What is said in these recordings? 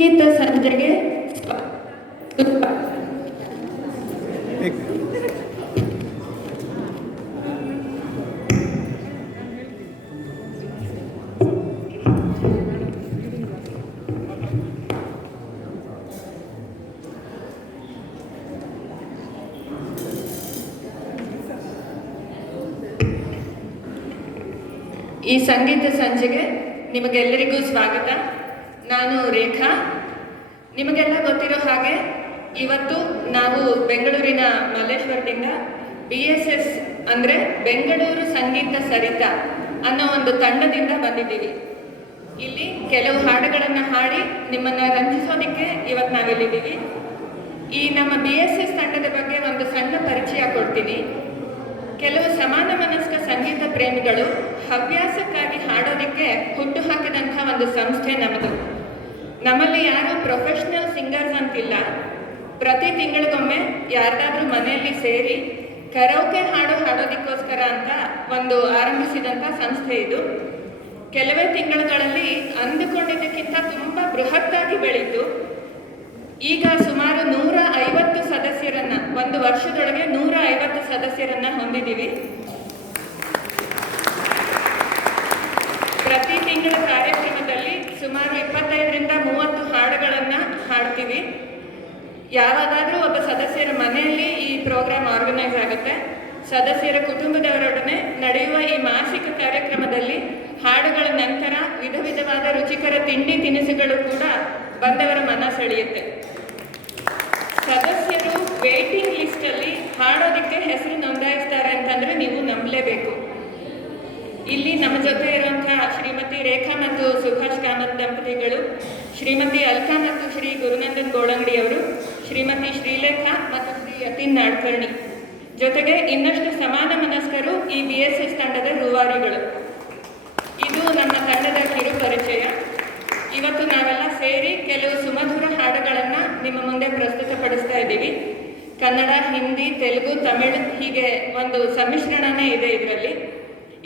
ಸಂಗೀತ ಸಂಜೆಗೆ ಈ ಸಂಗೀತ ಸಂಜೆಗೆ ನಿಮಗೆಲ್ಲರಿಗೂ ಸ್ವಾಗತ. ನಾನು ರೇಖಾ. ನಿಮಗೆಲ್ಲ ಗೊತ್ತಿರೋ ಹಾಗೆ ಇವತ್ತು ನಾವು ಬೆಂಗಳೂರಿನ ಮಲ್ಲೇಶ್ವರದಿಂದ BSS ಅಂದರೆ ಬೆಂಗಳೂರು ಸಂಗೀತ ಸರಿತ ಅನ್ನೋ ಒಂದು ತಂಡದಿಂದ ಬಂದಿದ್ದೀವಿ. ಇಲ್ಲಿ ಕೆಲವು ಹಾಡುಗಳನ್ನು ಹಾಡಿ ನಿಮ್ಮನ್ನು ರಂಜಿಸೋದಕ್ಕೆ ಇವತ್ತು ನಾವಿಲ್ಲಿದ್ದೀವಿ. ಈ ನಮ್ಮ BSS ತಂಡದ ಬಗ್ಗೆ ಒಂದು ಸಣ್ಣ ಪರಿಚಯ ಕೊಡ್ತೀನಿ. ಕೆಲವು ಸಮಾನ ಮನಸ್ಕ ಸಂಗೀತ ಪ್ರೇಮಿಗಳು ಹವ್ಯಾಸಕ್ಕಾಗಿ ಹಾಡೋದಕ್ಕೆ ಹುಟ್ಟು ಹಾಕಿದಂಥ ಒಂದು ಸಂಸ್ಥೆ ನಮ್ಮದು. ನಮ್ಮಲ್ಲಿ ಯಾರು ಪ್ರೊಫೆಷ್ನಲ್ ಸಿಂಗರ್ಸ್ ಅಂತಿಲ್ಲ. ಪ್ರತಿ ತಿಂಗಳಿಗೊಮ್ಮೆ ಯಾರಿಗಾದ್ರೂ ಮನೆಯಲ್ಲಿ ಸೇರಿ ಕರೋಕೆ ಹಾಡೋದಕ್ಕೋಸ್ಕರ ಅಂತ ಒಂದು ಆರಂಭಿಸಿದಂಥ ಸಂಸ್ಥೆ ಇದು. ಕೆಲವೇ ತಿಂಗಳುಗಳಲ್ಲಿ ಅಂದುಕೊಂಡಿದ್ದಕ್ಕಿಂತ ತುಂಬ ಬೃಹತ್ತಾಗಿ ಬೆಳೀತು. ಈಗ ಸುಮಾರು 150 ಸದಸ್ಯರನ್ನ, ಒಂದು ವರ್ಷದೊಳಗೆ 150 ಸದಸ್ಯರನ್ನ ಹೊಂದಿದ್ದೀವಿ. ಪ್ರತಿ ತಿಂಗಳ ಕಾರ್ಯಕ್ರಮದಲ್ಲಿ ಸುಮಾರು 25ರಿಂದ 30 ಹಾಡುಗಳನ್ನು ಹಾಡ್ತೀವಿ. ಯಾವಾಗಾದರೂ ಒಬ್ಬ ಸದಸ್ಯರ ಮನೆಯಲ್ಲಿ ಈ ಪ್ರೋಗ್ರಾಮ್ ಆರ್ಗನೈಸ್ ಆಗುತ್ತೆ. ಸದಸ್ಯರ ಕುಟುಂಬದವರೊಡನೆ ನಡೆಯುವ ಈ ಮಾಸಿಕ ಕಾರ್ಯಕ್ರಮದಲ್ಲಿ ಹಾಡುಗಳ ನಂತರ ವಿಧ ವಿಧವಾದ ರುಚಿಕರ ತಿಂಡಿ ತಿನಿಸುಗಳು ಕೂಡ ಬಂದವರ ಮನ ಸೆಳೆಯುತ್ತೆ. ಸದಸ್ಯರು ವೇಟಿಂಗ್ ಲಿಸ್ಟಲ್ಲಿ ಹಾಡೋದಕ್ಕೆ ಹೆಸರು ನೋಂದಾಯಿಸ್ತಾರೆ ಅಂತಂದರೆ ನೀವು ನಂಬಲೇಬೇಕು. ಇಲ್ಲಿ ನಮ್ಮ ಜೊತೆ ಇರುವಂತಹ ಶ್ರೀಮತಿ ರೇಖಾ ಮತ್ತು ಸುಭಾಷ್ ಕಾಮತ್ ದಂಪತಿಗಳು, ಶ್ರೀಮತಿ ಅಲ್ಕಾ ಮತ್ತು ಶ್ರೀ ಗುರುನಂದನ್ ಗೋಳಂಗಡಿ ಅವರು, ಶ್ರೀಮತಿ ಶ್ರೀಲೇಖಾ ಮತ್ತು ಶ್ರೀ ಯತೀನ್ ನಾಡ್ಕರ್ಣಿ, ಜೊತೆಗೆ ಇನ್ನಷ್ಟು ಸಮಾನ ಮನಸ್ಕರು ಈ BSS ತಂಡದ ರೂವಾರಿಗಳು. ಇದು ನಮ್ಮ ತಂಡದ ಕಿರು ಪರಿಚಯ. ಇವತ್ತು ನಾವೆಲ್ಲ ಸೇರಿ ಕೆಲವು ಸುಮಧುರ ಹಾಡುಗಳನ್ನು ನಿಮ್ಮ ಮುಂದೆ ಪ್ರಸ್ತುತಪಡಿಸ್ತಾ ಇದ್ದೀವಿ. ಕನ್ನಡ, ಹಿಂದಿ, ತೆಲುಗು, ತಮಿಳು ಹೀಗೆ ಒಂದು ಸಮ್ಮಿಶ್ರಣನೇ ಇದೆ ಇದರಲ್ಲಿ.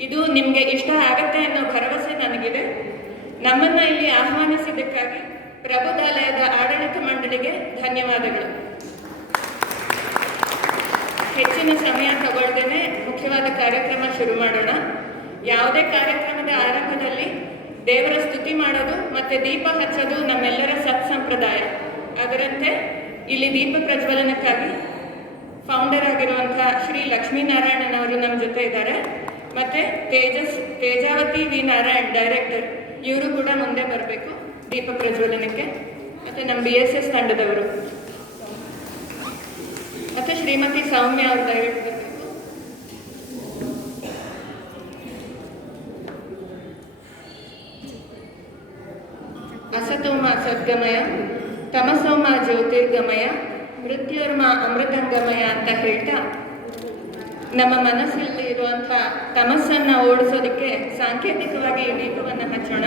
ಇದು ನಿಮಗೆ ಇಷ್ಟ ಆಗುತ್ತೆ ಅನ್ನೋ ಭರವಸೆ ನನಗಿದೆ. ನಮ್ಮನ್ನು ಇಲ್ಲಿ ಆಹ್ವಾನಿಸಿದ್ದಕ್ಕಾಗಿ ಪ್ರಬುಧಾಲಯದ ಆಡಳಿತ ಮಂಡಳಿಗೆ ಧನ್ಯವಾದಗಳು. ಹೆಚ್ಚಿನ ಸಮಯ ತಗೊಳ್ದೇನೆ ಮುಖ್ಯವಾದ ಕಾರ್ಯಕ್ರಮ ಶುರು ಮಾಡೋಣ. ಯಾವುದೇ ಕಾರ್ಯಕ್ರಮದ ಆರಂಭದಲ್ಲಿ ದೇವರ ಸ್ತುತಿ ಮಾಡೋದು ಮತ್ತು ದೀಪ ಹಚ್ಚೋದು ನಮ್ಮೆಲ್ಲರ ಸತ್ಸಂಪ್ರದಾಯ. ಅದರಂತೆ ಇಲ್ಲಿ ದೀಪ ಪ್ರಜ್ವಲನಕ್ಕಾಗಿ ಫೌಂಡರ್ ಆಗಿರುವಂಥ ಶ್ರೀ ಲಕ್ಷ್ಮೀನಾರಾಯಣನ್ ಅವರು ನಮ್ಮ ಜೊತೆ ಇದ್ದಾರೆ. ಮತ್ತು ತೇಜಾವತಿ ವಿ ನಾರಾಯಣ್ ಡೈರೆಕ್ಟರ್, ಇವರು ಕೂಡ ಮುಂದೆ ಬರಬೇಕು ದೀಪ ಪ್ರಜ್ವಲನಕ್ಕೆ. ಮತ್ತು ನಮ್ಮ BSS ತಂಡದವರು ಮತ್ತು ಶ್ರೀಮತಿ ಸೌಮ್ಯ ಅವರು ದಯವಿಟ್ಟು ಬರಬೇಕು. ಅಸತೋಮ ಸದ್ಗಮಯ, ತಮಸೋಮ ಜ್ಯೋತಿರ್ಗಮಯ, ಮೃತ್ಯುರ್ಮ ಅಮೃತಂಗಮಯ ಅಂತ ಹೇಳ್ತಾ ನಮ್ಮ ಮನಸ್ಸಲ್ಲಿ ಇರುವಂಥ ತಮಸ್ಸನ್ನು ಓಡಿಸೋದಕ್ಕೆ ಸಾಂಕೇತಿಕವಾಗಿ ಈ ದೀಪವನ್ನು ಹಚ್ಚೋಣ.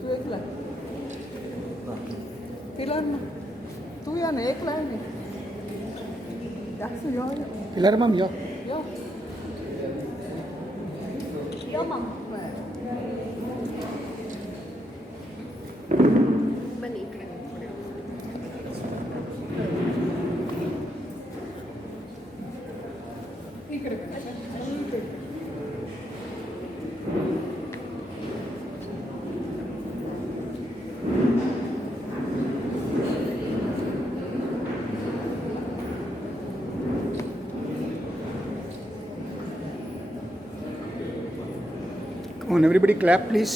तू एकला तिला ना तू या ना एकला आहे जास्त यो Pilar, mam, yo. यो यो मम बनी इकडे इकडे Come on, everybody clap, please.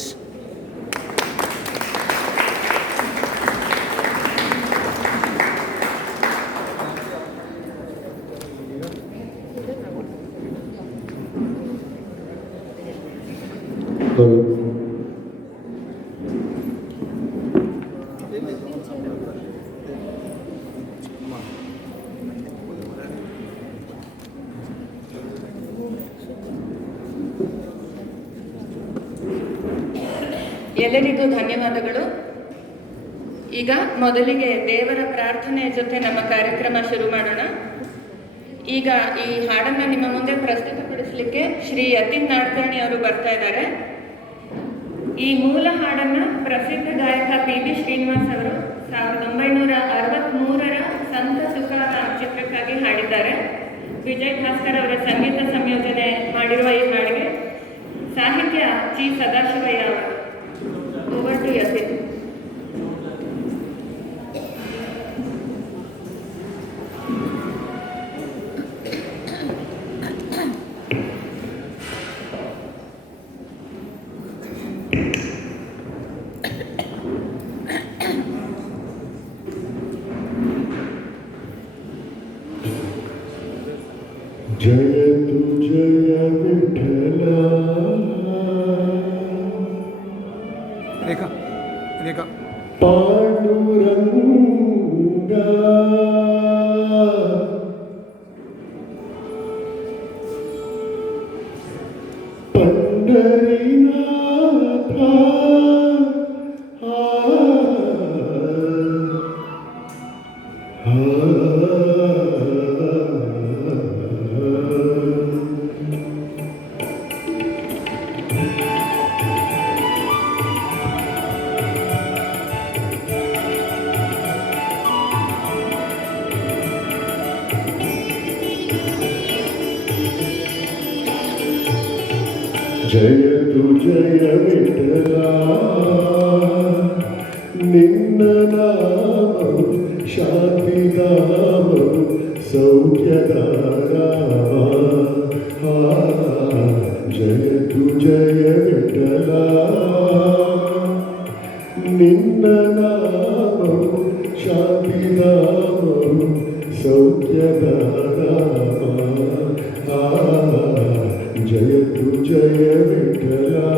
ಎಲ್ಲರಿಗೂ ಧನ್ಯವಾದಗಳು. ಈಗ ಮೊದಲಿಗೆ ದೇವರ ಪ್ರಾರ್ಥನೆ ಜೊತೆ ನಮ್ಮ ಕಾರ್ಯಕ್ರಮ ಶುರು ಮಾಡೋಣ. ಈಗ ಈ ಹಾಡನ್ನು ನಿಮ್ಮ ಮುಂದೆ ಪ್ರಸ್ತುತಪಡಿಸಲಿಕ್ಕೆ ಶ್ರೀ ಯತಿನ್ ನಾಡ್ಕರ್ಣಿ ಅವರು ಬರ್ತಾ ಇದ್ದಾರೆ. ಈ ಮೂಲ ಹಾಡನ್ನು ಪ್ರಸಿದ್ಧ ಗಾಯಕ PB ಶ್ರೀನಿವಾಸ್ ಅವರು 1963ರ ಸಂತ ತುಕಾರಾಂ ಚಿತ್ರಕ್ಕಾಗಿ ಹಾಡಿದ್ದಾರೆ. ವಿಜಯ್ ಭಾಸ್ಕರ್ ಅವರ ಸಂಗೀತ ಸಂಯೋಜನೆ ಮಾಡಿರುವ ಈ ಹಾಡಿಗೆ ಸಾಹಿತ್ಯ ಚಿ ಸದಾಶಿವಯ್ಯ ಅವರು. Over to Yatin. जय तु जय विठला रेखा रेखा पांडुरंगा पंढरीनाथ जय तु जय विठला निन्न नामं शान्तिदामं सौख्यदारा जय तु जय विठला निन्न नामं शान्तिदामं सौख्यदारा जय तु जय विठला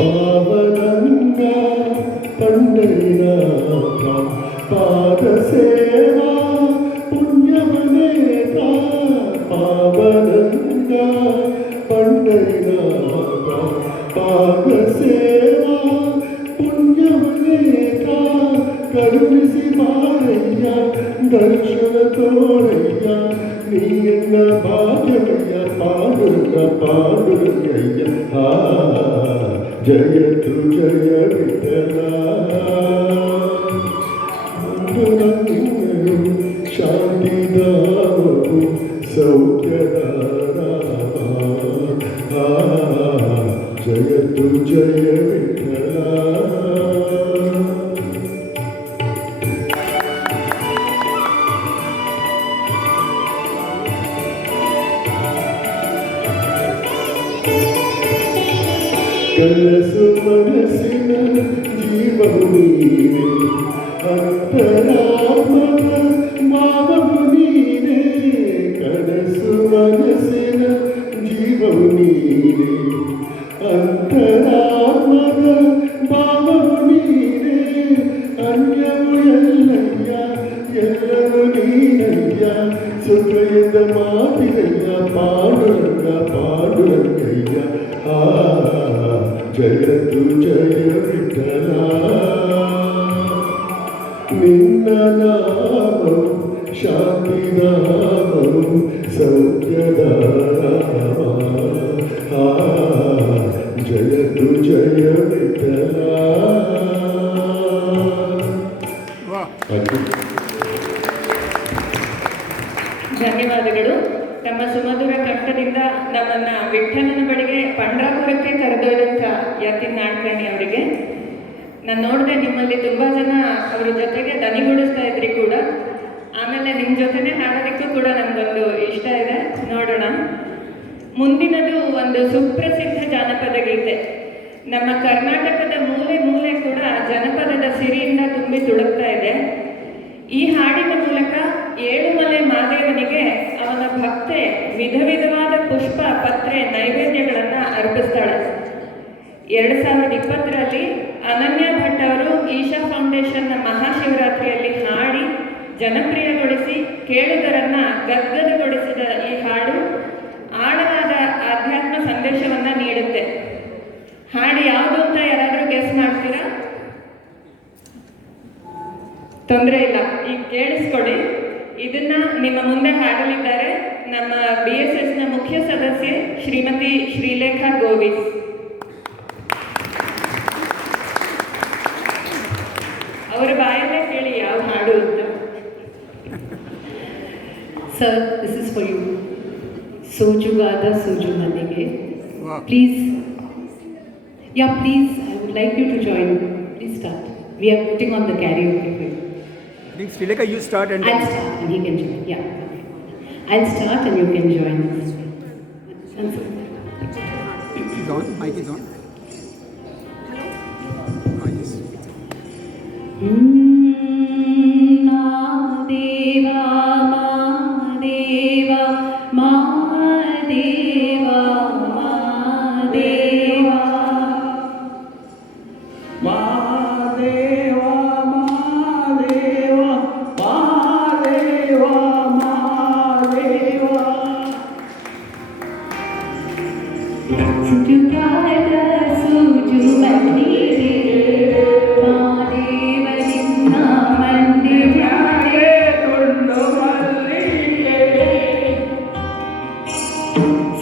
पावनंगा पंढरीनाथ पादसेवा पुण्यवनेता पावनंगा पंढरीनाथ पादसेवा पुण्यवनेता करुणिसि मारय्य दर्शन तोरय्य नीयन्न भाग्यमय्य पांडुरंग पांडुरंगय्य जय तु जय विठला शान्तिदामं सौख्यदारा जय तु जय विठला ಕನಸು ಮನಸ್ಸಿನ ಜೀವವು ನೀನೆ ಅಂತರಾತ್ಮದ ಮಾವವು ನೀನೆ ಕನಸು ಮನಸ್ಸಿನ ಜೀವವು ನೀನೆ ಅಂತರಾತ್ಮದ ಭಾವವು ನೀನೆ ಅನ್ಯವು ಎಲ್ಲಯ್ಯ ಎಲ್ಲವೂ ನೀನಯ್ಯ ಸುಖದಿಂದ ಮಾತಿಗಯ್ಯ ಪಾಂಡುರಂಗ ಪಾಂಡುರಂಗಯ್ಯ जय तु जय विठला निन्न नामं शान्तिदामं सौख्यदारा जय तु जय विठला ಧನ್ಯವಾದಗಳು. ತಮ್ಮ ಸುಮಧುರ ಕಂಠದಿಂದ ನಮ್ಮನ್ನ ವಿಠ್ಠಲನ ಬಳಿಗೆ ಪಂಡ್ರಾಪುರಕ್ಕೆ ಕರೆದೊಯ್ದಂಥ ಯತಿನ್ ನಾಡ್ಕರ್ಣಿ ಅವರಿಗೆ ನಾನು ನೋಡಿದೆ. ನಿಮ್ಮಲ್ಲಿ ತುಂಬ ಜನ ಅವರ ಜೊತೆಗೆ ದನಿಗೂಡಿಸ್ತಾ ಇದ್ರಿ ಕೂಡ. ಆಮೇಲೆ ನಿಮ್ಮ ಜೊತೆನೇ ಹಾಡೋದಕ್ಕೂ ಕೂಡ ನನಗೊಂದು ಇಷ್ಟ ಇದೆ. ನೋಡೋಣ. ಮುಂದಿನದು ಒಂದು ಸುಪ್ರಸಿದ್ಧ ಜಾನಪದ ಗೀತೆ. ನಮ್ಮ ಕರ್ನಾಟಕದ ಮೂಲೆ ಮೂಲೆ ಕೂಡ ಜನಪದದ ಸಿರಿಯಿಂದ ತುಂಬಿ ತುಳುಕ್ತಾ ಇದೆ. ಈ ಹಾಡಿನ ಮೂಲಕ ಏಳುಮಲೆ ಮಾದೇವನಿಗೆ ಅವನ ಭಕ್ತೆ ವಿಧ ವಿಧವಾದ ಪುಷ್ಪ, ಪತ್ರೆ, ನೈವೇದ್ಯಗಳನ್ನು ಅರ್ಪಿಸ್ತಾಳೆ. 2020ರಲ್ಲಿ ಅನನ್ಯ ಭಟ್ ಅವರು ಈಶಾ ಫೌಂಡೇಶನ್ನ ಮಹಾಶಿವರಾತ್ರಿಯಲ್ಲಿ ಹಾಡಿ ಜನಪ್ರಿಯಗೊಳಿಸಿ ಕೇಳುಗರನ್ನ ಗದ್ಗದಗೊಳಿಸಿದ ಈ ಹಾಡು ಆಳವಾದ ಆಧ್ಯಾತ್ಮ ಸಂದೇಶವನ್ನ ನೀಡುತ್ತೆ. ಹಾಡು ಯಾವುದು ಅಂತ ಯಾರಾದರೂ ಗೆಸ್ ಮಾಡ್ತೀರಾ? ತೊಂದರೆ ಇಲ್ಲ, ಈಗ ಕೇಳಿಸ್ಕೊಡಿ. ಇದನ್ನ ನಿಮ್ಮ ಮುಂದೆ ಹಾಡಲಿದ್ದಾರೆ ನಮ್ಮ BSSನ ಮುಖ್ಯ ಸದಸ್ಯೆ ಶ್ರೀಮತಿ ಶ್ರೀಲೇಖಾ ಗೋವಿಸ್. ಅವರ ಬಾಯಲ್ಲೇ ಕೇಳಿ ಯಾವ ಹಾಡು ಅಂತ. Sir, this is for you. Sojugada Soju Mandige. Wow. Please. Yeah, please. I would like you to join. Please start. We are putting on the karaoke for you. I think Srileka, you start and I'll start and he can join. Yeah. I'll start and you can join. It's on. Mic is on. Ah, yes. Mahadeva, Mahadeva, Mahadeva, Mahadeva. Mahadeva, Mahadeva, Mahadeva, Mahadeva. Sujugada Suju Mandire, Mahadeva Ninna Mandire,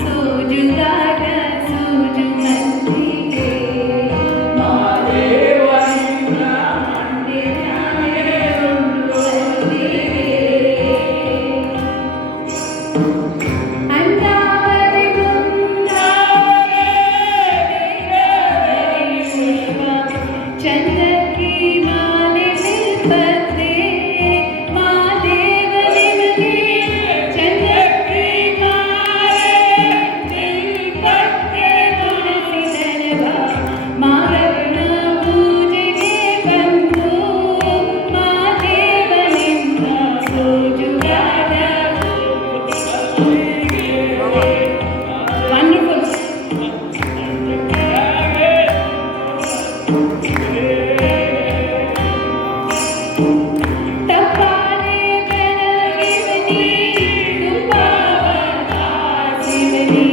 Sujugada Suju Mandire, Mahadeva Ninna Mandire, Andavare Gundavare Pushpa Chandaki Male Nilpate Mahadeva Nimage Chandaki Male Nilpate Tulasi Dalva Mahavna Pujage Bandhu Mahadeva Ninna Sojugada. Wonderful. Tapale Benagivani, Tupavata Sivani,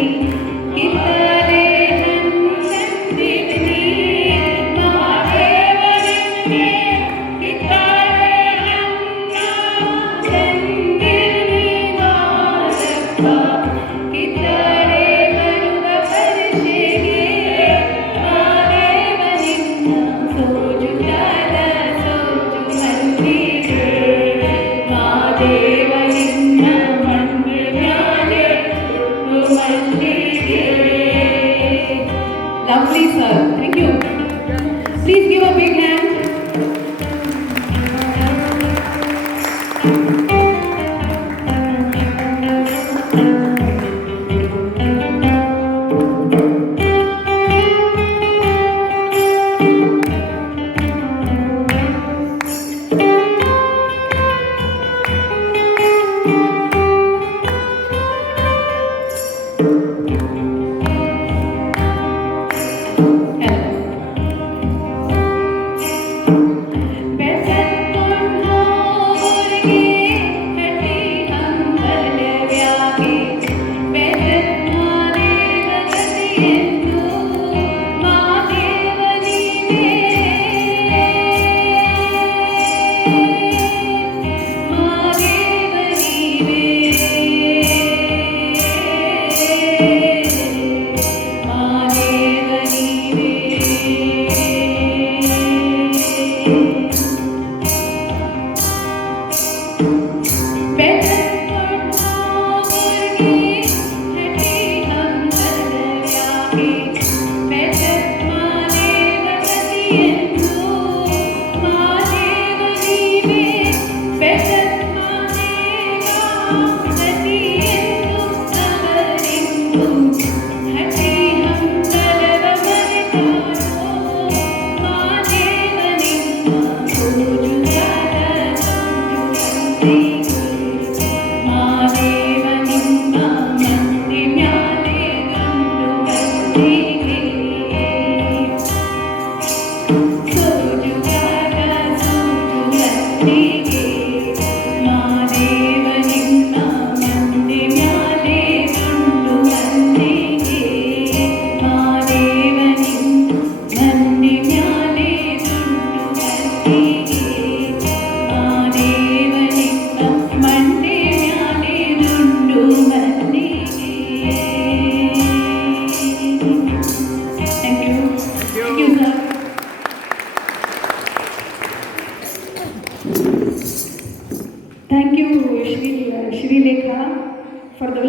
Kitale Hansandivani, Mahadeva Nimage, Kitale Hansandivani, Mahadeva, Kitale Maruga Parishege, Mahadeva Ninna Sojugada Soju Mandire, Mahadeva Ninna Mandire, Mandire. Lovely, sir. Thank you. Please give a big hand. Hello.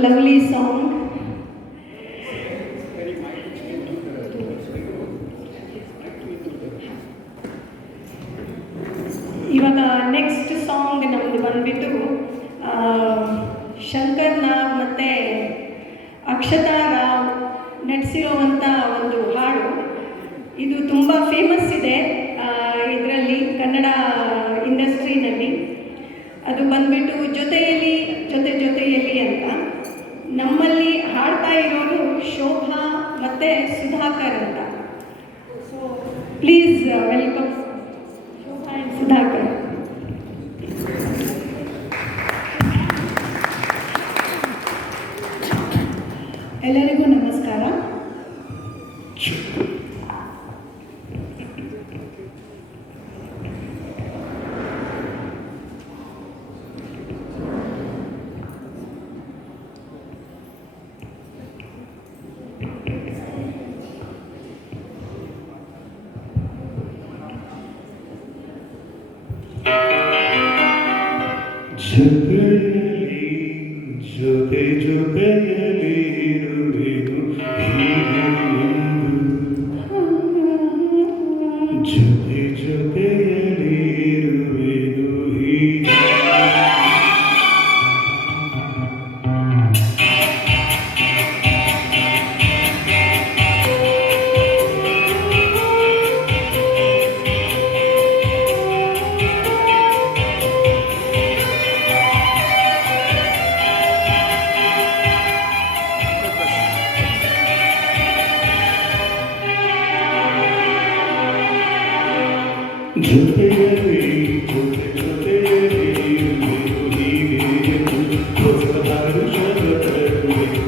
Lovely song. ಇವಾಗ next song ನಮ್ಮದು ಬಂದ್ಬಿಟ್ಟು ಶಂಕರ್ ನಾಗ್ ಮತ್ತು ಅಕ್ಷತಾ ರಾವ್ ನಟಿಸಿರುವಂಥ ಒಂದು ಹಾಡು. ಇದು ತುಂಬ famous ಇದೆ ಇದರಲ್ಲಿ, ಕನ್ನಡ ಇಂಡಸ್ಟ್ರಿನಲ್ಲಿ. ಅದು ಬಂದ್ಬಿಟ್ಟು ಜೊತೆಯಲ್ಲಿ ಅಂತ. ನಮ್ಮಲ್ಲಿ ಹಾಡ್ತಾ ಇರೋರು ಶೋಭಾ ಮತ್ತು ಸುಧಾಕರ್ ಅಂತ. So please welcome Shobha and Sudhakar. ಎಲ್ಲರಿಗೂ ನಮಸ್ಕಾರ. ಜೊತೆ ಜೊತೆಯಲಿ ಇರುವೆನು ಜೊತೆ ಜೊತೆಯಲಿ ಇರುವೆನು ಜೊತೆಯಲ್ಲಿ ಜೊತೆ ಜೊತೆಯಲ್ಲಿ ಇರುವೆನು ಹೀಗೆ ಹೊಸ ಹರುಷದ ತರುವೆನು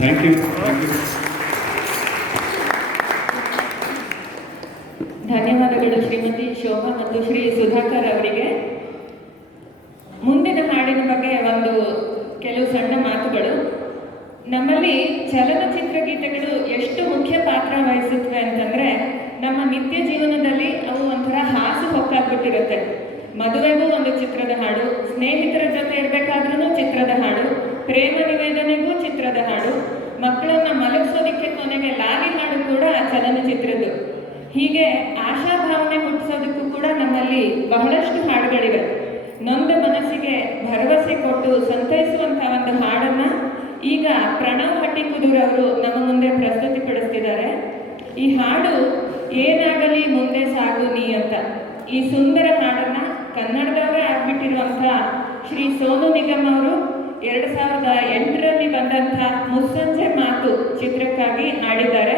ಥ್ಯಾಂಕ್ ಯು. ಧನ್ಯವಾದಗಳು ಶ್ರೀಮತಿ ಶೋಭಾ ಮತ್ತು ಶ್ರೀ ಸುಧಾಕರ್ ಅವರಿಗೆ. ಮುಂದಿನ ಹಾಡಿನ ಬಗ್ಗೆ ಒಂದು ಕೆಲವು ಸಣ್ಣ ಮಾತುಗಳು. ನಮ್ಮಲ್ಲಿ ಚಲನಚಿತ್ರ ಗೀತೆಗಳು ಎಷ್ಟು ಮುಖ್ಯ ಪಾತ್ರ ವಹಿಸುತ್ತವೆ ಅಂತಂದ್ರೆ ನಮ್ಮ ನಿತ್ಯ ಜೀವನದಲ್ಲಿ ಅವು ಒಂಥರ ಹಾಸು ಹೊಕ್ಕಾಗ್ಬಿಟ್ಟಿರುತ್ತೆ. ಮದುವೆಗೂ ಒಂದು ಚಿತ್ರದ ಹಾಡು, ಸ್ನೇಹಿತರ ಜೊತೆ ಇರಬೇಕಾದ್ರೂ ಚಿತ್ರದ ಹಾಡು, ಪ್ರೇಮ ನಿವೇದನೆಗೂ ಚಿತ್ರದ ಹಾಡು, ಮಕ್ಕಳನ್ನ ಮಲಗಿಸೋದಕ್ಕೆ ಕೊನೆಗೆ ಲಾಲಿ ಹಾಡು ಕೂಡ ಚಲನಚಿತ್ರದ್ದು. ಹೀಗೆ ಆಶಾಭಾವನೆ ಹುಟ್ಟಿಸೋದಕ್ಕೂ ಕೂಡ ನಮ್ಮಲ್ಲಿ ಬಹಳಷ್ಟು ಹಾಡುಗಳಿವೆ. ನೊಂದ ಮನಸ್ಸಿಗೆ ಭರವಸೆ ಕೊಟ್ಟು ಸಂತೈಸುವಂತಹ ಒಂದು ಹಾಡನ್ನ ಈಗ ಪ್ರಣವ್ ಹಟ್ಟಿಕುದೂರ್ ಅವರು ನಮ್ಮ ಮುಂದೆ ಪ್ರಸ್ತುತಿಪಡಿಸ್ತಿದ್ದಾರೆ. ಈ ಹಾಡು ಏನಾಗಲಿ ಮುಂದೆ ಸಾಗು ನೀ ಅಂತ. ಈ ಸುಂದರ ಹಾಡನ್ನ ಕನ್ನಡದವರೇ ಆಗ್ಬಿಟ್ಟಿರುವಂಥ ಶ್ರೀ ಸೋನು ನಿಗಮ್ ಅವರು 2008ರಲ್ಲಿ ಬಂದಂಥ ಮುಸ್ಸಂಜೆ ಮಾತು ಚಿತ್ರಕ್ಕಾಗಿ ಹಾಡಿದ್ದಾರೆ.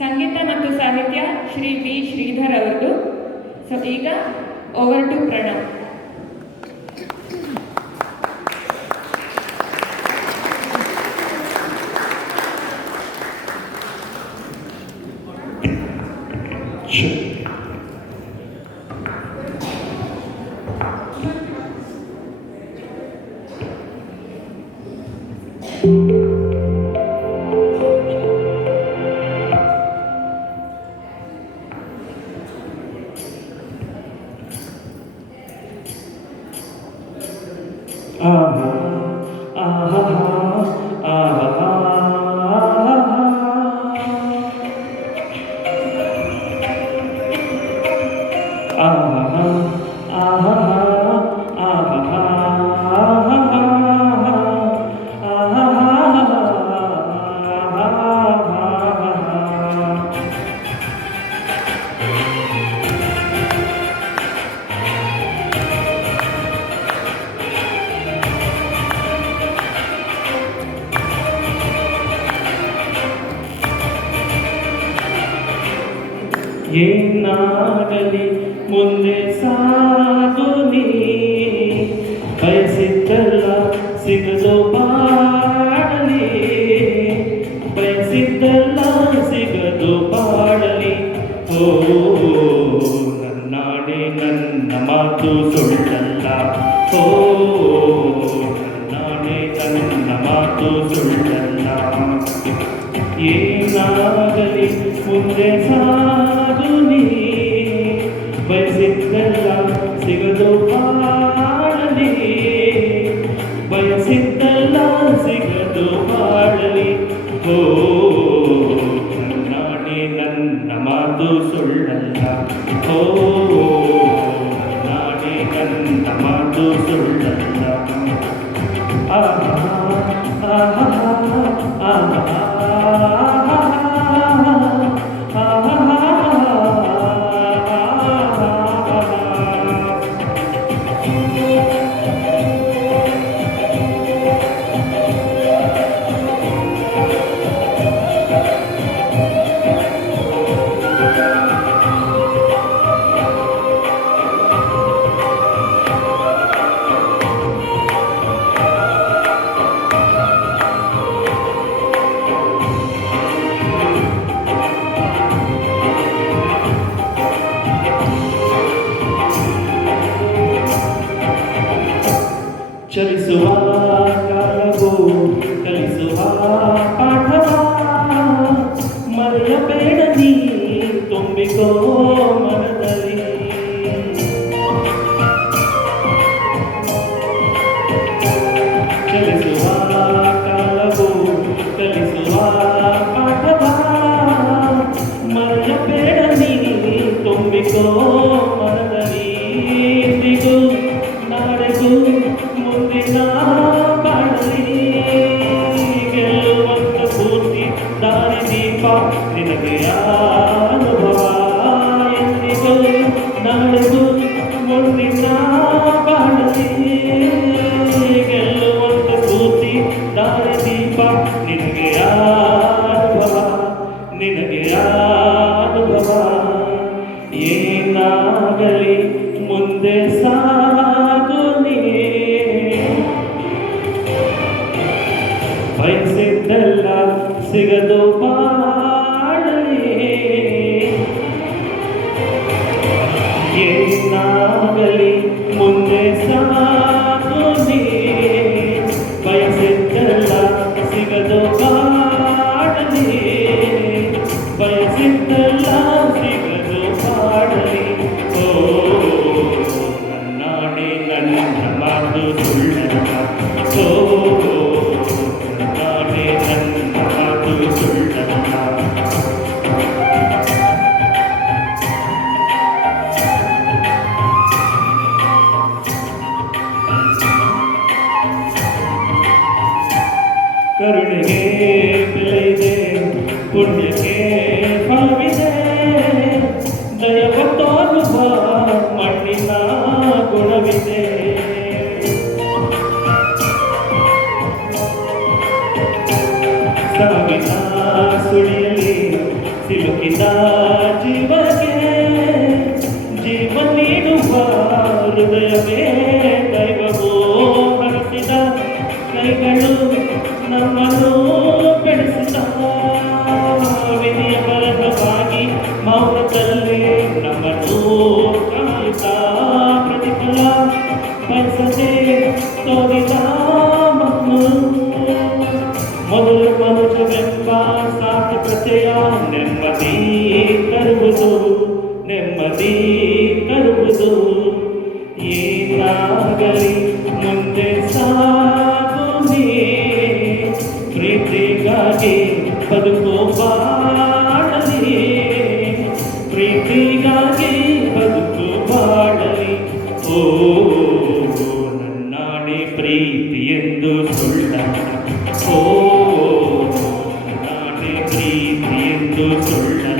ಸಂಗೀತ ಮತ್ತು ಸಾಹಿತ್ಯ ಶ್ರೀ ಬಿ ಶ್ರೀಧರ್ ಅವರದು. ಸೊ ಈಗ ಓವರ್ ಟು ಪ್ರಣವ್. ಏನಾಗಲಿ ಮುಂದೆ ಸಾಗು ನೀ, ಬಯಸಿದ್ದೆಲ್ಲ ಸಿಗದು ಬಾಳಲಿ, ಬಯಸಿದ್ದೆಲ್ಲ ಸಿಗದು ಬಾಳಲಿ. ಓ ನನ್ನಾಡೆ ನನ್ನ ಮಾತು ಸುಳ್ಳಲ್ಲ, ಓ ನನ್ನಾಡೆ ನನ್ನ ಮಾತು ಸುಳ್ಳಲ್ಲ. ಏನಾಗಲಿ ಮುಂದೆ ಸಾಗು ನೀ, ಬಯಸಿದ್ದೆಲ್ಲ ಸಿಗದು ಬಾಳಲಿ, ಬಯಸಿದ್ದೆಲ್ಲ ಸಿಗದು ಬಾಳಲಿ. ಓ ನನ್ನಾಡೆ ನನ್ನ ಮಾತು ಸುಳ್ಳಲ್ಲ, ಓ ನನ್ನಾಡೆ ನನ್ನ ಮಾತು ಸುಳ್ಳಲ್ಲ. ಆಹಾ ಆಹಾ ಆಹಾ ಚಲಿಸುವ ಕಾಲವು ಕಲಿಸುವ ಪಾಠವ ಮರೆಯಬೇಡ ನೀ ತುಂಬಿಕೋ ಮನದಲ್ಲಿ. ಚಲಿಸುವ ಕಾಲವು ಕಲಿಸುವ ಪಾಠವ ಮರೆಯಬೇಡ ನೀ ತುಂಬಿಕೋ ಮನದಲ್ಲಿ. ಇಂದಿಗೂ ನಾಳೆಗೂ ಮುಂದಿನ ಬಾಳಲಿ ಗೆಲ್ಲುವಂತ ಪೂರ್ತಿ ದಾರಿ ದೀಪ ನಿನಗೆ ಅನುಭವ. ಎಂದಿಗೂ ನಾಳೆಗೂ ಮುಂದಿನ ಬಾಳಲಿ ಗೆಲ್ಲುವಂತ ಪೂರ್ತಿ ದಾರಿ ದೀಪ ನಿನಗೆ ಅನುಭವ, ನಿನಗೆ ಅನುಭವ. ಏನಾಗಲಿ ಮುಂದೆ ಸಾಗು ನೀ. ಬಯಸಿದ್ದೆಲ್ಲ ಸಿಗದು ಬಾಳಲಿ ಏನಾಗಲಿ ಮುಂದೆ ಸಾಗುನಿ ಬಯಸಿದ್ದೆಲ್ಲ ಸಿಗದು ಬಾಳಲಿ ಬಯಸಿದ್ದೆಲ್ಲ ಸಿಗದು ಬಾಳಲಿ ಓ ನನ್ನಾಡಿ ನನ್ನ ಮಾತು ಸುಳ್ಳಲ್ಲ ಓ ನನ್ನಾಡಿ ನನ್ನ ಮಾತು ಸುಳ್ಳಲ್ಲ ಕರುಣೆಗೆ ಬೆಲೆಯಿದೆ ಪುಣ್ಯಕ್ಕೆ ಫಲವಿದೆ ದಯವ ತೋರುವ ಮಣ್ಣಿನ ಗುಣವಿದೆ ಸಾವಿನ ಸುಳಿಯಲ್ಲಿ ಸಿಲುಕಿದ ಜೀವಕ್ಕೆ ಜೀವ ನೀಡುವ ಹೃದಯವೇ ದೈವವೋ ಹರಸಿದ ಕೈಗಳು ನಮ್ಮನ್ನು ಬೆಳೆಸಿದ ವಿಧಿಯ ಬರಹವಾಗಿ ಮೌನದಲ್ಲಿ ನಮ್ಮನ್ನು ಕಾಯುತ್ತಾ ಪ್ರತಿಫಲ ಬಯಸದೆ ತೋರಿದ ಮಕ್ಕಳು ಮೊದಲು ಮನುಷ್ಯವೆಂಬ ಸಾರ್ಥಕತೆಯ ನೆಮ್ಮದಿ ತರುವುದು ನೆಮ್ಮದಿ ತರುವುದು ಏನಾಗಲಿ ಮುಂದೆ ಸಾಗುನಿ ಪ್ರೀತಿಗಾಗಿ ಬದುಕು ಬಾಳಲಿ ಪ್ರೀತಿಗಾಗಿ ಬದುಕು ಬಾಳಲಿ ಓ ನನ್ನಾಡಿ ಪ್ರೀತಿ ಎಂದು ಸುಳ್ಳಲ್ಲ ಓ ನನ್ನಾಡಿ ಪ್ರೀತಿ ಎಂದು ಸುಳ್ಳಲ್ಲ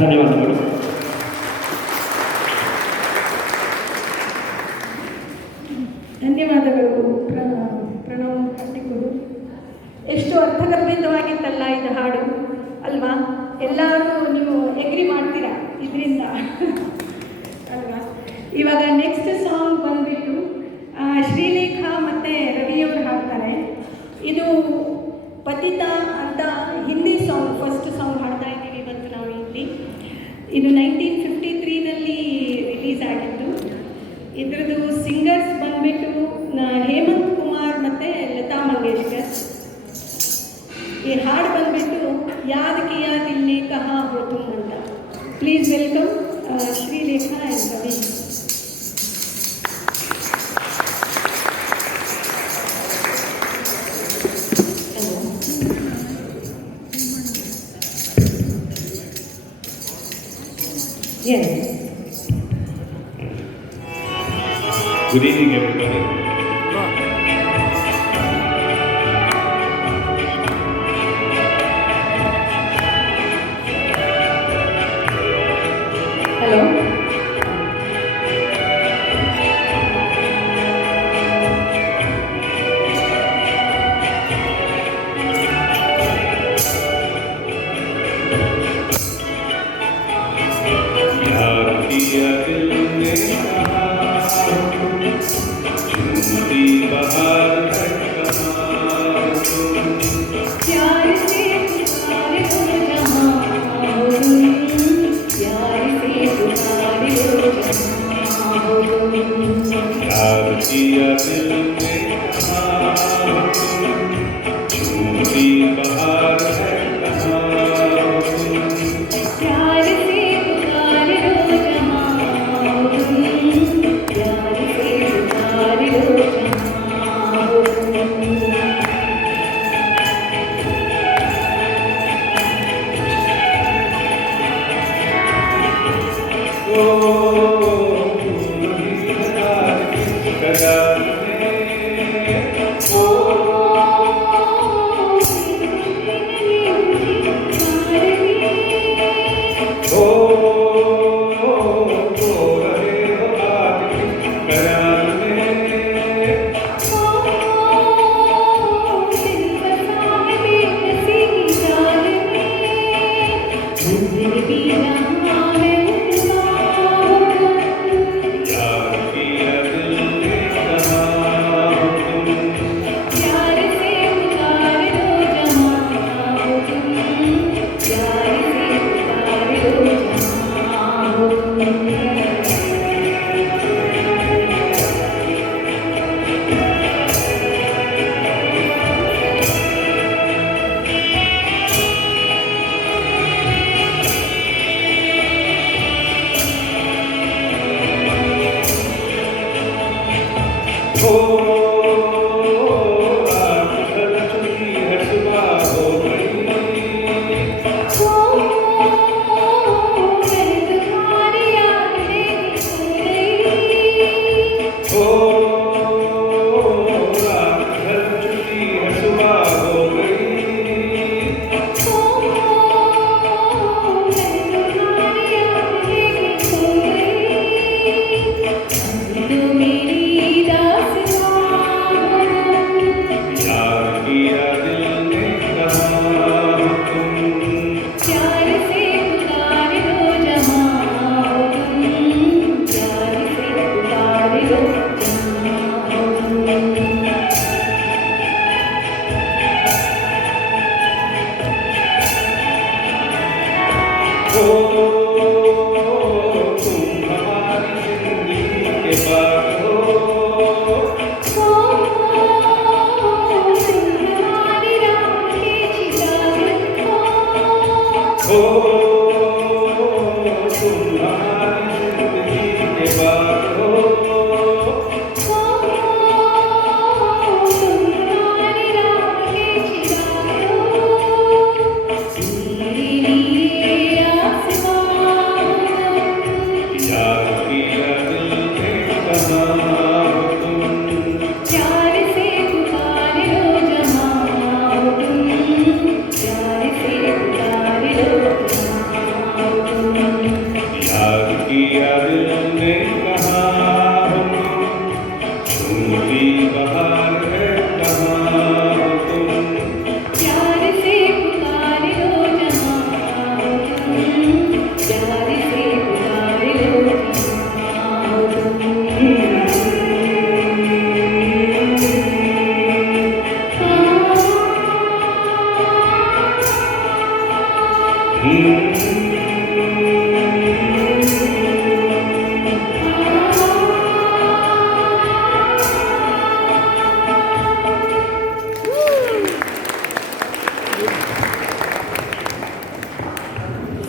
ಧನ್ಯವಾದಗಳು. ಧನ್ಯವಾದಗಳು ಪ್ರಣವ್ ಕಟ್ಟಿಕೊಡು. ಎಷ್ಟು ಅರ್ಥಗರ್ಭಿತವಾಗಿತ್ತಲ್ಲ ಇದು ಹಾಡು ಅಲ್ವಾ? ಎಲ್ಲರೂ ನೀವು ಎಗ್ರಿ ಮಾಡ್ತೀರಾ ಇದರಿಂದ ಅಲ್ವಾ? ಇವಾಗ ನೆಕ್ಸ್ಟ್ ಸಾಂಗ್ ಬಂದ್ಬಿಟ್ಟು ಶ್ರೀಲೇಖಾ ಮತ್ತು ರವಿಯವರು ಹಾಡ್ತಾರೆ. ಇದು ಪತಿತ ಅಂತ ಹಿಂದಿ ಸಾಂಗ್, ಫಸ್ಟ್ ಸಾಂಗ್ ಹಾಡ್ತಾ ಇದ್ದೀವಿ ಇವತ್ತು ನಾವು ಇಲ್ಲಿ. ಇದು 1953ನಲ್ಲಿ ರಿಲೀಸ್ ಆಗಿತ್ತು. ಇದ್ರದ್ದು ಸಿಂಗರ್ಸ್ ಬಂದ್ಬಿಟ್ಟು ಹೇಮಂತ್ ಕುಮಾರ್ ಮತ್ತು ಲತಾ ಮಂಗೇಶ್ಕರ್. ಈ ಹಾಡು ಬಂದ್ಬಿಟ್ಟು ಯಾದ್ ಕಿಯಾ ದಿಲ್ ನೆ ಕಹಾ ಹೋ ತುಮ್ ಅಂತ. Please welcome Sreelekha and Ravi. Yes. Good evening, everybody. Hello. Oh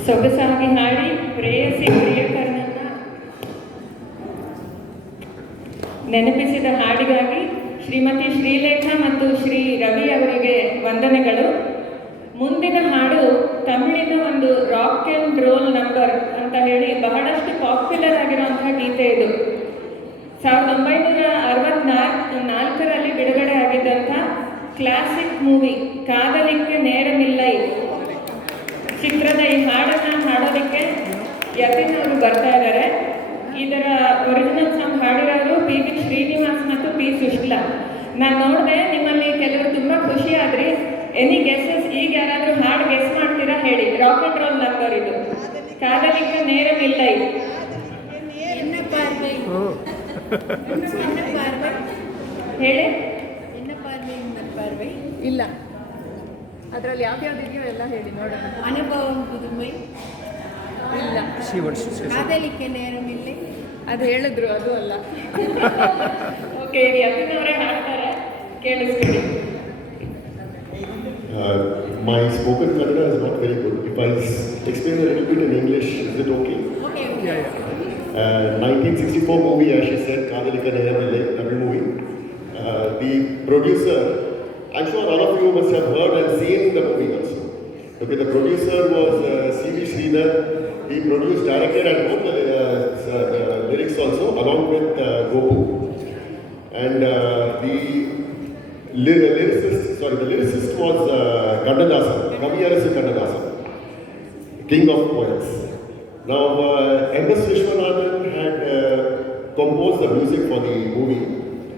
ಸೊಗಸಾಗಿ ಹಾಡಿ ಪ್ರೇಯಸಿ ಪ್ರಿಯಕರನನ್ನ ನೆನಪಿಸಿದ ಹಾಡಿಗಾಗಿ ಶ್ರೀಮತಿ ಶ್ರೀಲೇಖಾ ಮತ್ತು ಶ್ರೀ ರವಿ ಅವರಿಗೆ ವಂದನೆಗಳು. ಮುಂದಿನ ಹಾಡು ತಮಿಳಿನ ಒಂದು ರಾಕ್ ಆ್ಯಂಡ್ ರೋಲ್ ನಂಬರ್ ಅಂತ ಹೇಳಿ ಬಹಳಷ್ಟು ಪಾಪ್ಯುಲರ್ ಆಗಿರುವಂತಹ ಗೀತೆ ಇದು. 1964ರಲ್ಲಿ ಬಿಡುಗಡೆ ಆಗಿದ್ದಂಥ ಕ್ಲಾಸಿಕ್ ಮೂವಿ ಕಾದಲಿಕ್ಕೆ ನೇರಮಿಲ್ಲೈ ಚಿತ್ರದ ಈ ಹಾಡನ್ನು ಹಾಡೋದಕ್ಕೆ ಯತಿನ್ ಅವರು ಬರ್ತಾ ಇದ್ದಾರೆ. ಇದರ ಒರಿಜಿನಲ್ ಸಾಂಗ್ ಹಾಡಿರೋರು ಪಿ ವಿ ಶ್ರೀನಿವಾಸ್ ಮತ್ತು ಪಿ ಸುಶ್ಲಾ. ನಾನು ನೋಡಿದೆ ನಿಮ್ಮಲ್ಲಿ ಕೆಲವರು ತುಂಬ ಖುಷಿ ಆದ್ರಿ. Any guesses? ಈಗ ಯಾರಾದರೂ ಹಾಡು ಗೆಸ್ ಮಾಡ್ತೀರಾ? ಹೇಳಿ. ರಾಕ್ ಅಂಡ್ ರೋಲ್ ನಂಬರ್ ಇದು. ಕಾದಲಿಕ್ಕೆ ನೇರಮಿಲ್ಲೈ. ಹೇಳಿ. ಇಲ್ಲ, ಅದರಲ್ಲಿ ಯಾವ್ಯಾವ್ದು ಇದೆಯೋ ಎಲ್ಲ ಹೇಳಿ ನೋಡೋಣ. ಅನುಭವಂ ಪುದುಮೈ ಇಲ್ಲ, ಕಾದಲಿಕ್ಕೆ ನೇರಮಿಲ್ಲೆ ಅದು ಹೇಳಿದ್ರು, ಅದು ಅಲ್ಲ. ಓಕೆ, ಯತಿನವರೇ ಹಾಡ್ತಾರೆ, ಕೇಳಿಸ್ಬಿಡಿ. My spoken Kannada is not very good. If I explain a little bit in English, is it okay? Okay 1964 movie, as she said, Kadalika Neramille, Tamil movie. The producer, I'm sure all of you must have heard and seen the movie also. Okay, the producer was C.V. Sridhar. He produced, directed and wrote the lyrics also, along with Gopu. And the lyricist was Kannadasan, Kaviyarasu Kannadasan, king of poets. Now, M.S. Vishwanathan had composed the music for the movie.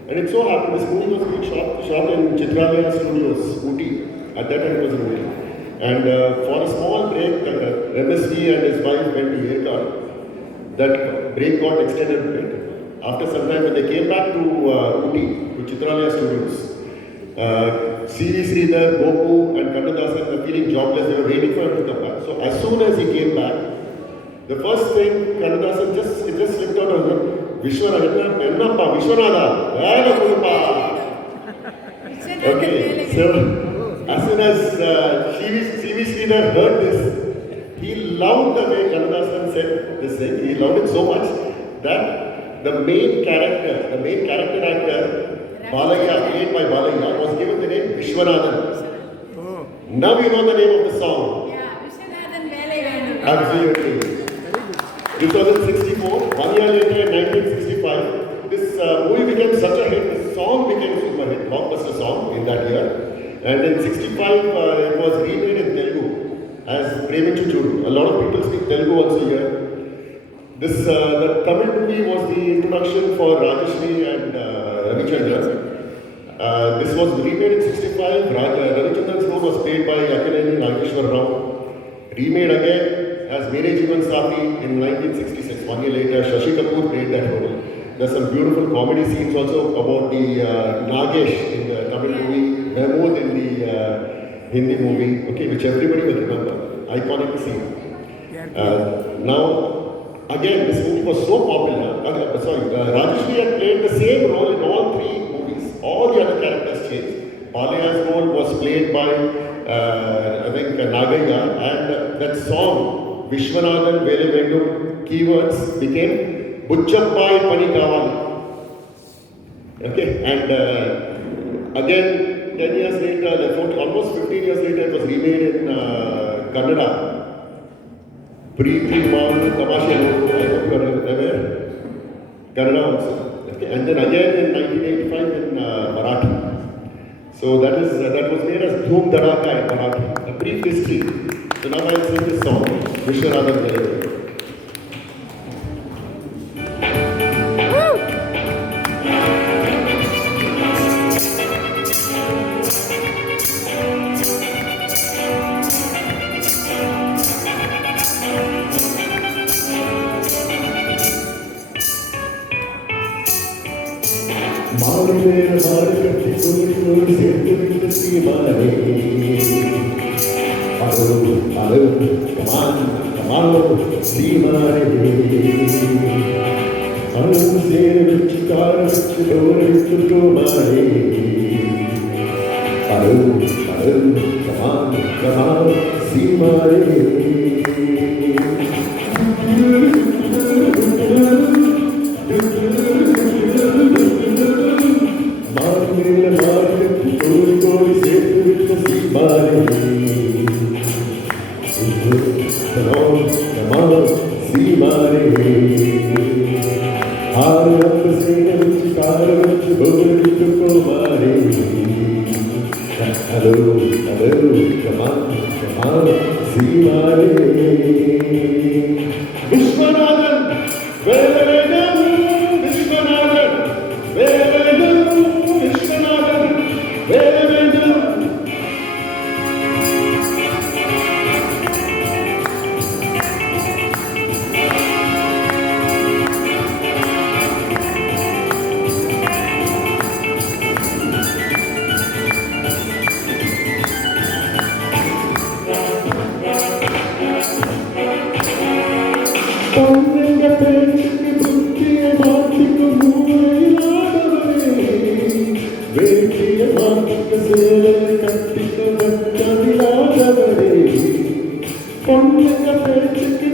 And it so happened this movie was being shot in Chitralaya Studios, Ooty. At that time it was in Ooty. And for a small break, MSV and his wife went to Yerkar. That break got extended a bit. After some time, when they came back to Ooty, to Chitralaya Studios, C.V. Sridhar, Gopu and Kannadasan were feeling jobless. They were waiting for him to come back. So as soon as he came back, The first thing Kannadasan just slipped out of him. Vishwanatha, Vela Kurupa. Okay, so as soon as C.V. Sridhar heard this, he loved the way Kannadasan said this thing. He loved it so much that the main character actor, Balaya, played by Balaya, was given the name Vishwanathan. Now you know the name of the song. Yeah, Vishwanathan Velayanu. Absolutely. 2064, 1 year later in 1965, this movie became such a hit, the song became a super hit, blockbuster song in that year. And in 65, it was remade in Telugu as Preminchu Chudu. A lot of people speak Telugu also here. The Tamil movie was the introduction for Rajashri and Ravichandran. This was remade in 65. Ravichandran's role was played by Akkineni Nageshwar Rao. Remade again as Mere Jeevan Saathi in 1966. 1 year later, Shashi Kapoor played that role. There's some beautiful comedy scenes also about the Nagesh in the Tamil movie, Mahmood in the Hindi movie, okay, which everybody will remember. Iconic scene. Now, again, this movie was so popular. Rajashri had played the same role in all three movies. All the other characters changed. Balaya's role was played by, I think, Nagaya, and that song, Vishwanathan Velavendu, keywords became Buchappai Pani Kavali. Okay, and again, 10 years later, almost 15 years later, it was remade in Kannada. Preeti Maanu Tamashe Nodu, I hope you are aware. Kannada also. Okay, and then again in 1985 in Marathi. So that was made as Dhoom Dhadaka in Marathi. A brief history. So now I'll sing this song, Vishwanathan Velayanu. Marine, Marikati, Kuri, Sentiment, Simane. Hello, come on, Simane. Hello, Sere, Chikara, Chidore, Chukumare. Hello, come on, Simane. Vishwanathan, Velayanu, Vishwanathan, Velayanu, Vishwanathan, Velayanu. Ponga pecho que mágico mueradore, vecchia mágica sera cantico vecchiaviladore. Ponga pecho que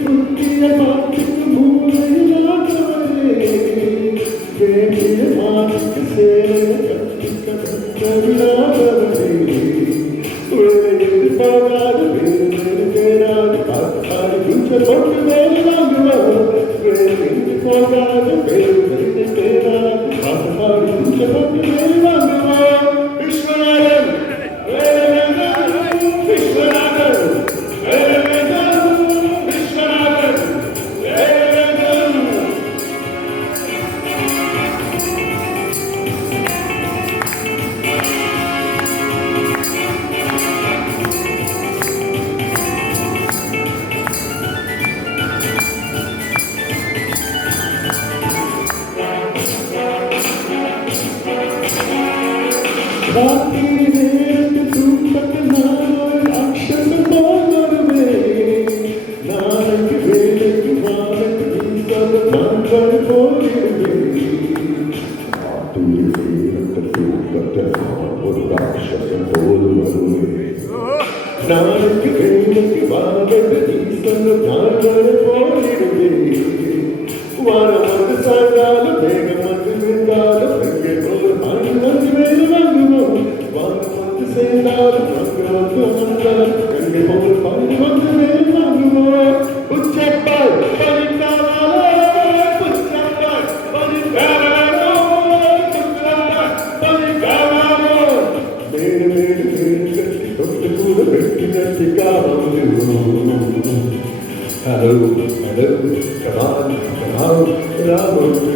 mágico mueradore, vecchia mágica sera cantico vecchiaviladore. Vedi pagare, vedi verare, pagare, luce forte bene l'angolo. Vedi pagare, vedi verare, pagare, luce forte bene l'angolo. Vishwanathan, Velayanu, Vishwanathan, Velayanu, Vishwanathan, Velayanu. Bhakti Ved Tumpak Nana Akshar Bhagar Ve Nanak Ved ಬೇಗಕ್ಕೆ ಬಾಗದ ಈಸನ್ನು ಜ್ಞಾನವೇ ಕೋರಿಡುವೆ ವಾರ ಒಂದು ಸಾಗಾಲು ಬೇಗ ಮತ್ತು ಬೆಂಗಾಲು ಬೆಂಗೆ ಹೋದ ಮಂದು ಮೇಲೆ ನಂಗುವ ವಾರ ಒಂದು ಸೇದಾಲು ನಂಗೆ ಒಂದು ಮಂದಾಲು ಗಂಗೆ ಹೋದ ಒಂದು ಮೇಲೆ ನಂಗುವ ಹುಚ್ಚಪ್ಪ ಪಲಿತಾವಾಲ ಹುಚ್ಚಪ್ಪ ಪಲಿತಾವಾಲ ಹುಚ್ಚಪ್ಪ ಪಲಿತಾವಾಲ ಮೇಡು ಮೇಡು ಮೇಡು ಕಟ್ಟಿ ತೊಟ್ಟು ಕೂಡ ಬೆಟ್ಟಿನಂತೆ ಕಾವಂದು ಹಲೋ ಹಲೋ ಕಮಾನ್ ಕಮಾನ್ ರಾಮಂದು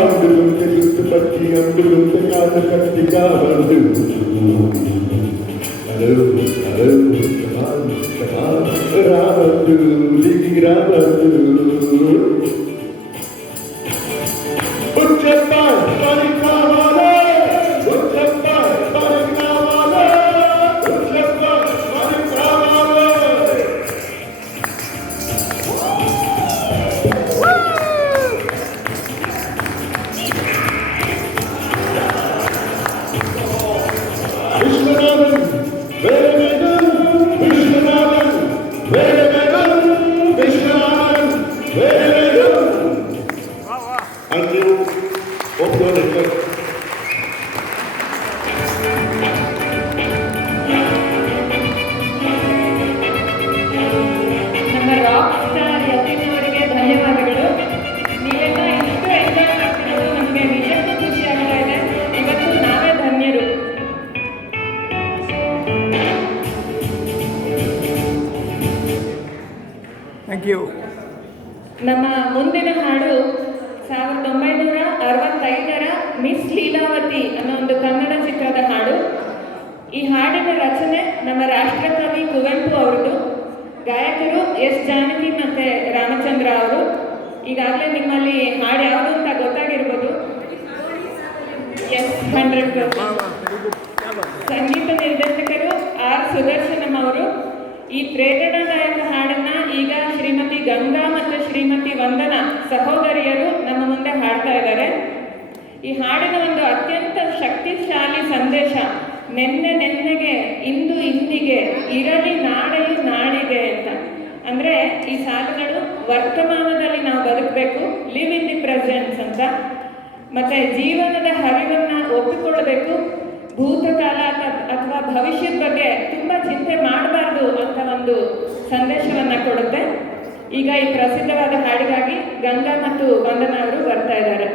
ಅಂಡುಲುಂಟೆ ಸುತ್ತು ಪಟ್ಟಿ ಅಂಡುಲುಂಟೆ ಕಾಲ ಕಟ್ಟಿ ಕಾವಂದು ಹಲೋ ಹಲೋ ಕಮಾನ್ ಕಮಾನ್ ರಾಮಂದು ರಾಮಂದು ಹುಚ್ಚಪ್ಪ ಪರಿಕಾವಾಲ ಹುಚ್ಚಪ್ಪ ಪರಿಕಾವಾಲ ಹುಚ್ಚಪ್ಪ ಪರಿಕಾವಾಲ ವಿಶ್ವನಾಥನ್ ಬೇರೆ ಬೇಗನ್ ವಿಶ್ವನಾಥನ್ ಬೇರೆ ಬೇಗನ್ ವಿಶ್ವನಾಥನ್ ಬೇರೆ ಬೇಗನ್ Thank you. Hope you all enjoy. ನಮ್ಮ ರಾಕ್ ಸ್ಟಾರ್ ಯತಿನ್ ಅವರಿಗೆ ಧನ್ಯವಾದಗಳು. ನೀವೆಲ್ಲ ಇಷ್ಟು ಎಂಜಾಯ್ ಮಾಡ್ತಿರೋದು ನಮಗೆ ನಿಜಕ್ಕೂ ಖುಷಿ ಆಗ್ತಾ ಇದೆ. ಇವತ್ತು ನಾವೇ ಧನ್ಯರು. Thank you. ನಮ್ಮ ಮುಂದಿನ ಹಾಡು 1965ರ ಮಿಸ್ ಲೀಲಾವತಿ ಅನ್ನೋ ಒಂದು ಕನ್ನಡ ಚಿತ್ರದ ಹಾಡು. ಈ ಹಾಡಿನ ರಚನೆ ನಮ್ಮ ರಾಷ್ಟ್ರಕವಿ ಕುವೆಂಪು ಅವರದು. ಗಾಯಕರು ಎಸ್ ಜಾನಕಿ ಮತ್ತೆ ರಾಮಚಂದ್ರ ಅವರು. ಈಗಾಗಲೇ ನಿಮ್ಮಲ್ಲಿ ಹಾಡು ಯಾವುದು ಅಂತ ಗೊತ್ತಾಗಿರ್ಬೋದು. ಎಸ್ 100%. ಸಂಗೀತ ನಿರ್ದೇಶಕರು ಆರ್ ಸುದರ್ಶನಂ ಅವರು. ಈ ಪ್ರೇರಣಾದಾಯಕ ಹಾಡನ್ನ ಈಗ ಶ್ರೀಮತಿ ಗಂಗಾ ಮತ್ತು ಶ್ರೀಮತಿ ವಂದನಾ ಸಹೋದರಿಯರು ನಮ್ಮ ಮುಂದೆ ಹಾಡ್ತಾ ಇದ್ದಾರೆ. ಈ ಹಾಡಿನ ಒಂದು ಅತ್ಯಂತ ಶಕ್ತಿಶಾಲಿ ಸಂದೇಶ ನೆನ್ನೆಗೆ ಇಂದು ಇಂದಿಗೆ ಇರಲಿ ನಾಳೆಯು ನಾಡಿಗೆ ಅಂತ. ಅಂದರೆ ಈ ಸಾಲುಗಳು ವರ್ತಮಾನದಲ್ಲಿ ನಾವು ಬದುಕಬೇಕು, ಲಿವ್ ಇನ್ ದಿ ಪ್ರೆಸೆನ್ಸ್ ಅಂತ. ಮತ್ತೆ ಜೀವನದ ಹರಿವನ್ನು ಒಪ್ಪಿಕೊಳ್ಳಬೇಕು, ಭೂತಕಾಲ ಅಥವಾ ಭವಿಷ್ಯದ ಬಗ್ಗೆ ತುಂಬ ಚಿಂತೆ ಮಾಡಬಾರ್ದು ಅಂತ ಒಂದು ಸಂದೇಶವನ್ನು ಕೊಡುತ್ತೆ. ಈಗ ಈ ಪ್ರಸಿದ್ಧವಾದ ಹಾಡಿಗಾಗಿ ಗಂಗಾ ಮತ್ತು ವಂದನಾ ಅವರು ಬರ್ತಾ ಇದ್ದಾರೆ.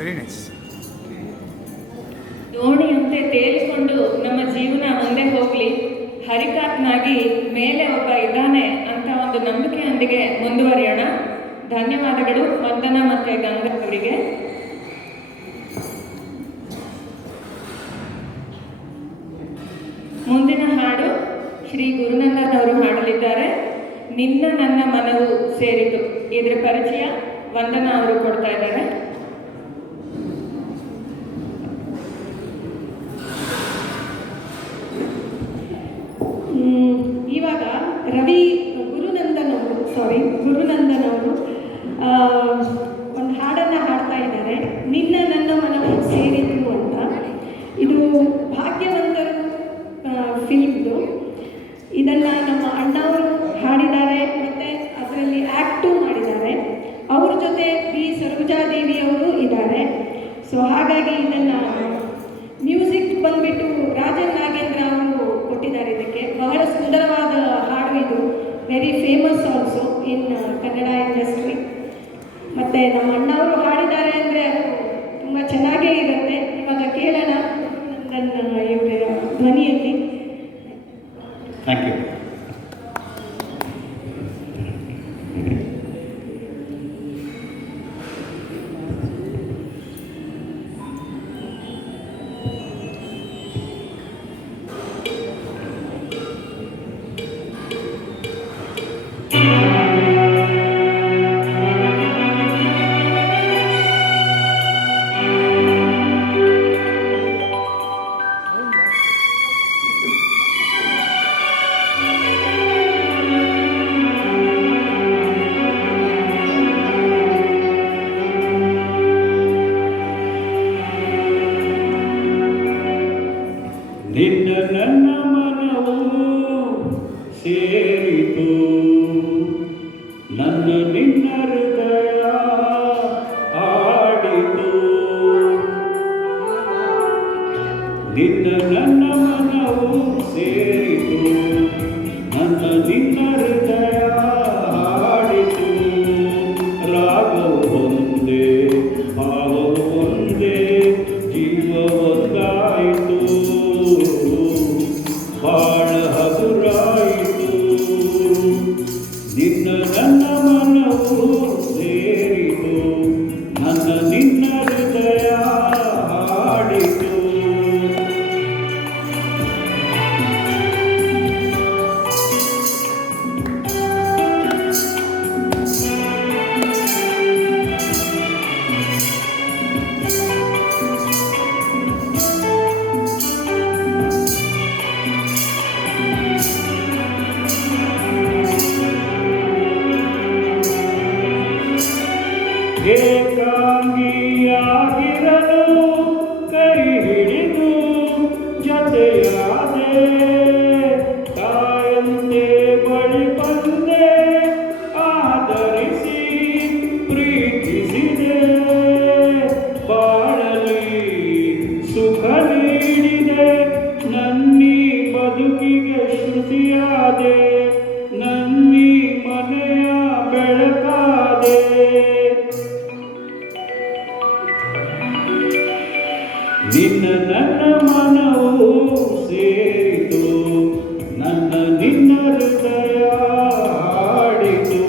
Very nice. ದೋಣಿಯಂತೆ ತೇಲಿಕೊಂಡು ನಮ್ಮ ಜೀವನ ಮುಂದೆ ಹೋಗಲಿ, ಹರಿಕಾತ್ನಾಗಿ ಮೇಲೆ ಒಬ್ಬ ಇದ್ದಾನೆ ಅಂತ ಒಂದು ನಂಬಿಕೆಯೊಂದಿಗೆ ಮುಂದುವರಿಯೋಣ. ಧನ್ಯವಾದಗಳು ವಂದನಾ ಮತ್ತು ಗಂಗಾ ಅವರಿಗೆ. ಮುಂದಿನ ಹಾಡು ಶ್ರೀ ಗುರುನಂದನ್ ಅವರು ಹಾಡಲಿದ್ದಾರೆ. ನಿನ್ನ ನನ್ನ ಮನವು ಸೇರಿತು. ಇದರ ಪರಿಚಯ ವಂದನಾ ಅವರು ಕೊಡ್ತಾ ಇದ್ದಾರೆ. ಇವಾಗ ಗುರುನಂದನ್ ಅವರು ಒಂದು ಹಾಡನ್ನು ಹಾಡ್ತಾ ಇದ್ದಾರೆ, ನಿನ್ನ ನನ್ನ ಮನವು ಸೇರಿತು ಅಂತ. ಇದು ಭಾಗ್ಯವಂತರು ಫಿಲ್ಮ್ದು. ಇದನ್ನು ನಮ್ಮ ಅಣ್ಣವರು ಹಾಡಿದ್ದಾರೆ ಮತ್ತು ಅದರಲ್ಲಿ ಆ್ಯಕ್ಟು ಮಾಡಿದ್ದಾರೆ. ಅವ್ರ ಜೊತೆ ಪಿ ಸರೋಜಾದೇವಿ ಅವರು ಇದ್ದಾರೆ. ಸೊ ಹಾಗಾಗಿ ಇದನ್ನು ಮ್ಯೂಸಿಕ್ ಬಂದುಬಿಟ್ಟು ರಾಜನ್ ನಾಗೇಂದ್ರ ಅವರು ಕೊಟ್ಟಿದ್ದಾರೆ. ಇದಕ್ಕೆ ಬಹಳ ಸುಂದರವಾದ ಹಾಡು ಇದು. Very famous also in Kannada industry. ಮತ್ತು ನಮ್ಮ ಅಣ್ಣವರು ಹಾಡಿದ್ದಾರೆ ಅಂದರೆ ತುಂಬ ಚೆನ್ನಾಗೇ ಇರುತ್ತೆ. ಇವಾಗ ಕೇಳೋಣ ನನ್ನ ಇವರ ಧ್ವನಿಯಲ್ಲಿ. Thank you. ನಿನ್ನ ನನ್ನ ಮನವು ಸೇರಿತು, ನನ್ನ ನಿನ್ನ ಹೃದಯ ಆಡಿತು. ನಿನ್ನ ನನ್ನ ಮನವು ಸೇರಿತು, ನನ್ನ ನಿನ್ನ ಹೃದಯ ಆಡಿತು. ರಾಗವು ಒಂದೇ, ಭಾವವು ಒಂದೇ, ಜೀವ ಒಂದಾಯಿತು. ಬಾಳ ಹಗುರಾಯಿತು. ನಿನ್ನ ನನ್ನ ಮನವು ಸೇರಿತು, ನನ್ನ ನಿನ್ನ ಹೃದಯ ಹಾಡಿತು. ಏಕಾಂಗಿಯಾಗಿರಲು ಕೈ ಹಿಡಿದು ಜೊತೆಯಾದೆ, ತಾಯಂತೆ ಬಳಿ ಬಂದೆ, ಆಧರಿಸಿ ಪ್ರೀತಿಸಿದೆ. ಬಾಳಲಿ ಸುಖ ನೀಡಿದೆ, ನನ್ನೀ ಬದುಕಿಗೆ ಶ್ರುತಿಯಾದೆ, ನನ್ನೀ ಮನೆಯ ಬೆಳಕಾದೆ. ನಿನ್ನ ನನ್ನ ಮನವು ಸೇರಿತು, ನನ್ನ ನಿನ್ನ ಹೃದಯ ಹಾಡಿತು.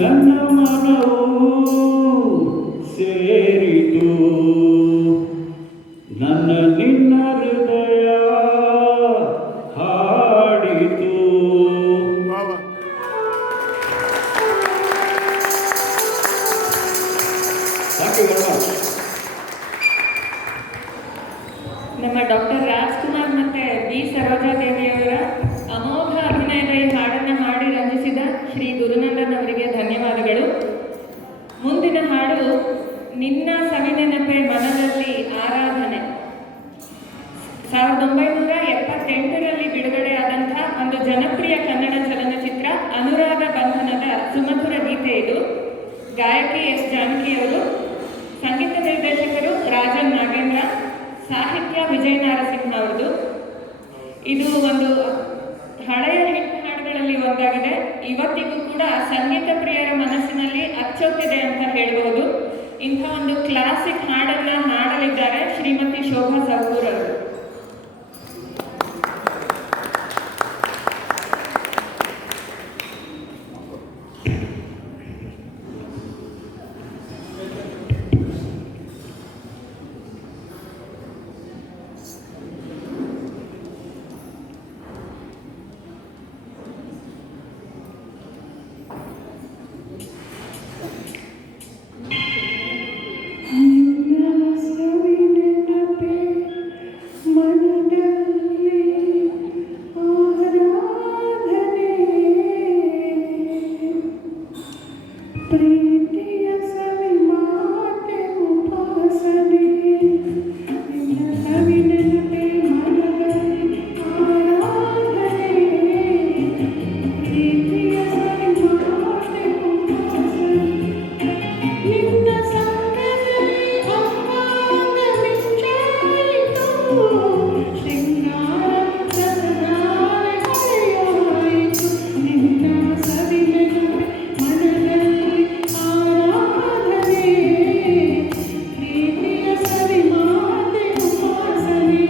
ನನ್ನ ಮನವು ಸೇರಿತು ನನ್ನ ನಿನ್ನ ಹೃದಯ ಹಾಡಿತು. Thank you very much. ನಮ್ಮ ಡಾಕ್ಟರ್ ರಾಜ್ಕುಮಾರ್ ಮತ್ತೆ ಬಿ ಸರೋಜಾದೇವಿಯವರ ಅಮೋಘ ಅಭಿನಯದ ಈ ಹಾಡನ್ನು ಹಾಡಿ ರಂಜಿಸಿದ ಶ್ರೀ ಗುರುನಂದನ್ ಅವರಿಗೆ ಧನ್ಯವಾದಗಳು. ಮುಂದಿನ ಹಾಡು ನಿನ್ನ ಸವಿನೆನಪೆ ಮನದಲ್ಲಿ ಆರಾಧನೆ. 1978ರಲ್ಲಿ ಬಿಡುಗಡೆಯಾದಂಥ ಒಂದು ಜನಪ್ರಿಯ ಕನ್ನಡ ಚಲನಚಿತ್ರ ಅನುರಾಗ ಬಂಧನದ ಸುಮಧುರ ಗೀತೆ ಇದು. ಗಾಯಕಿ ಎಸ್ ಜಾನಕಿಯವರು, ಸಂಗೀತ ನಿರ್ದೇಶಕರು ರಾಜನ್ ನಾಗೇಂದ್ರ, ಸಾಹಿತ್ಯ ವಿಜಯ ನಾರಸಿಂಹ ಅವರದು. ಇದು ಒಂದು ಹಳೆಯ ಹಿಟ್ ಹಾಡುಗಳಲ್ಲಿ ಒಂದಾಗಿದೆ. ಇವತ್ತಿಗೂ ಕೂಡ ಸಂಗೀತ ಪ್ರಿಯರ ಮನಸ್ಸಿನಲ್ಲಿ ಅಚ್ಚೊತ್ತಿದೆ ಅಂತ ಹೇಳ್ಬೋದು. ಇಂಥ ಒಂದು ಕ್ಲಾಸಿಕ್ ಹಾಡನ್ನು ಹಾಡಲಿದ್ದಾರೆ ಶ್ರೀಮತಿ ಶೋಭಾ ಸವಗೂರ್ ಅವರು. ಪ್ರೀತಿಯ ಸವಿ ಮಾತೆ ಉಪಾಸನೆ ನಿನ್ನ ಸವಿ ನೆನಪೆ ಮನದಲ್ಲಿ ಆರಾಧನೆ. ಪ್ರೀತಿಯ ಸವಿ ಮಾತೆ ಉಪಾಸನೆ ನಿನ್ನ ಸಂಗದಲ್ಲಿ ಅಂಗಾಂಗ ಮಿಂಚಾಯಿತು. ಶೃಂಗಾರ ಸದನಾರ ಹರೆಯಾಯಿತು. ನಿನ್ನ ಸವಿ ನೆನಪೆ ಮನದಲ್ಲಿ ಆರಾಧನೆ. ಪ್ರೀತಿಯ ಸವಿ ಮಾತೆ ಉಪಾಸನೆ.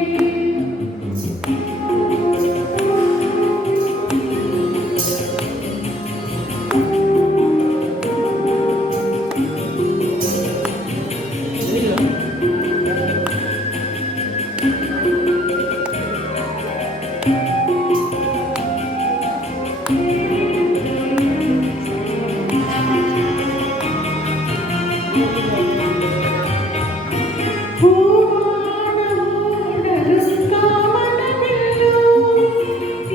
ಹೂವಾನ ಮೂಡಲು ಕಾಮನ ಬಿಲ್ಲು.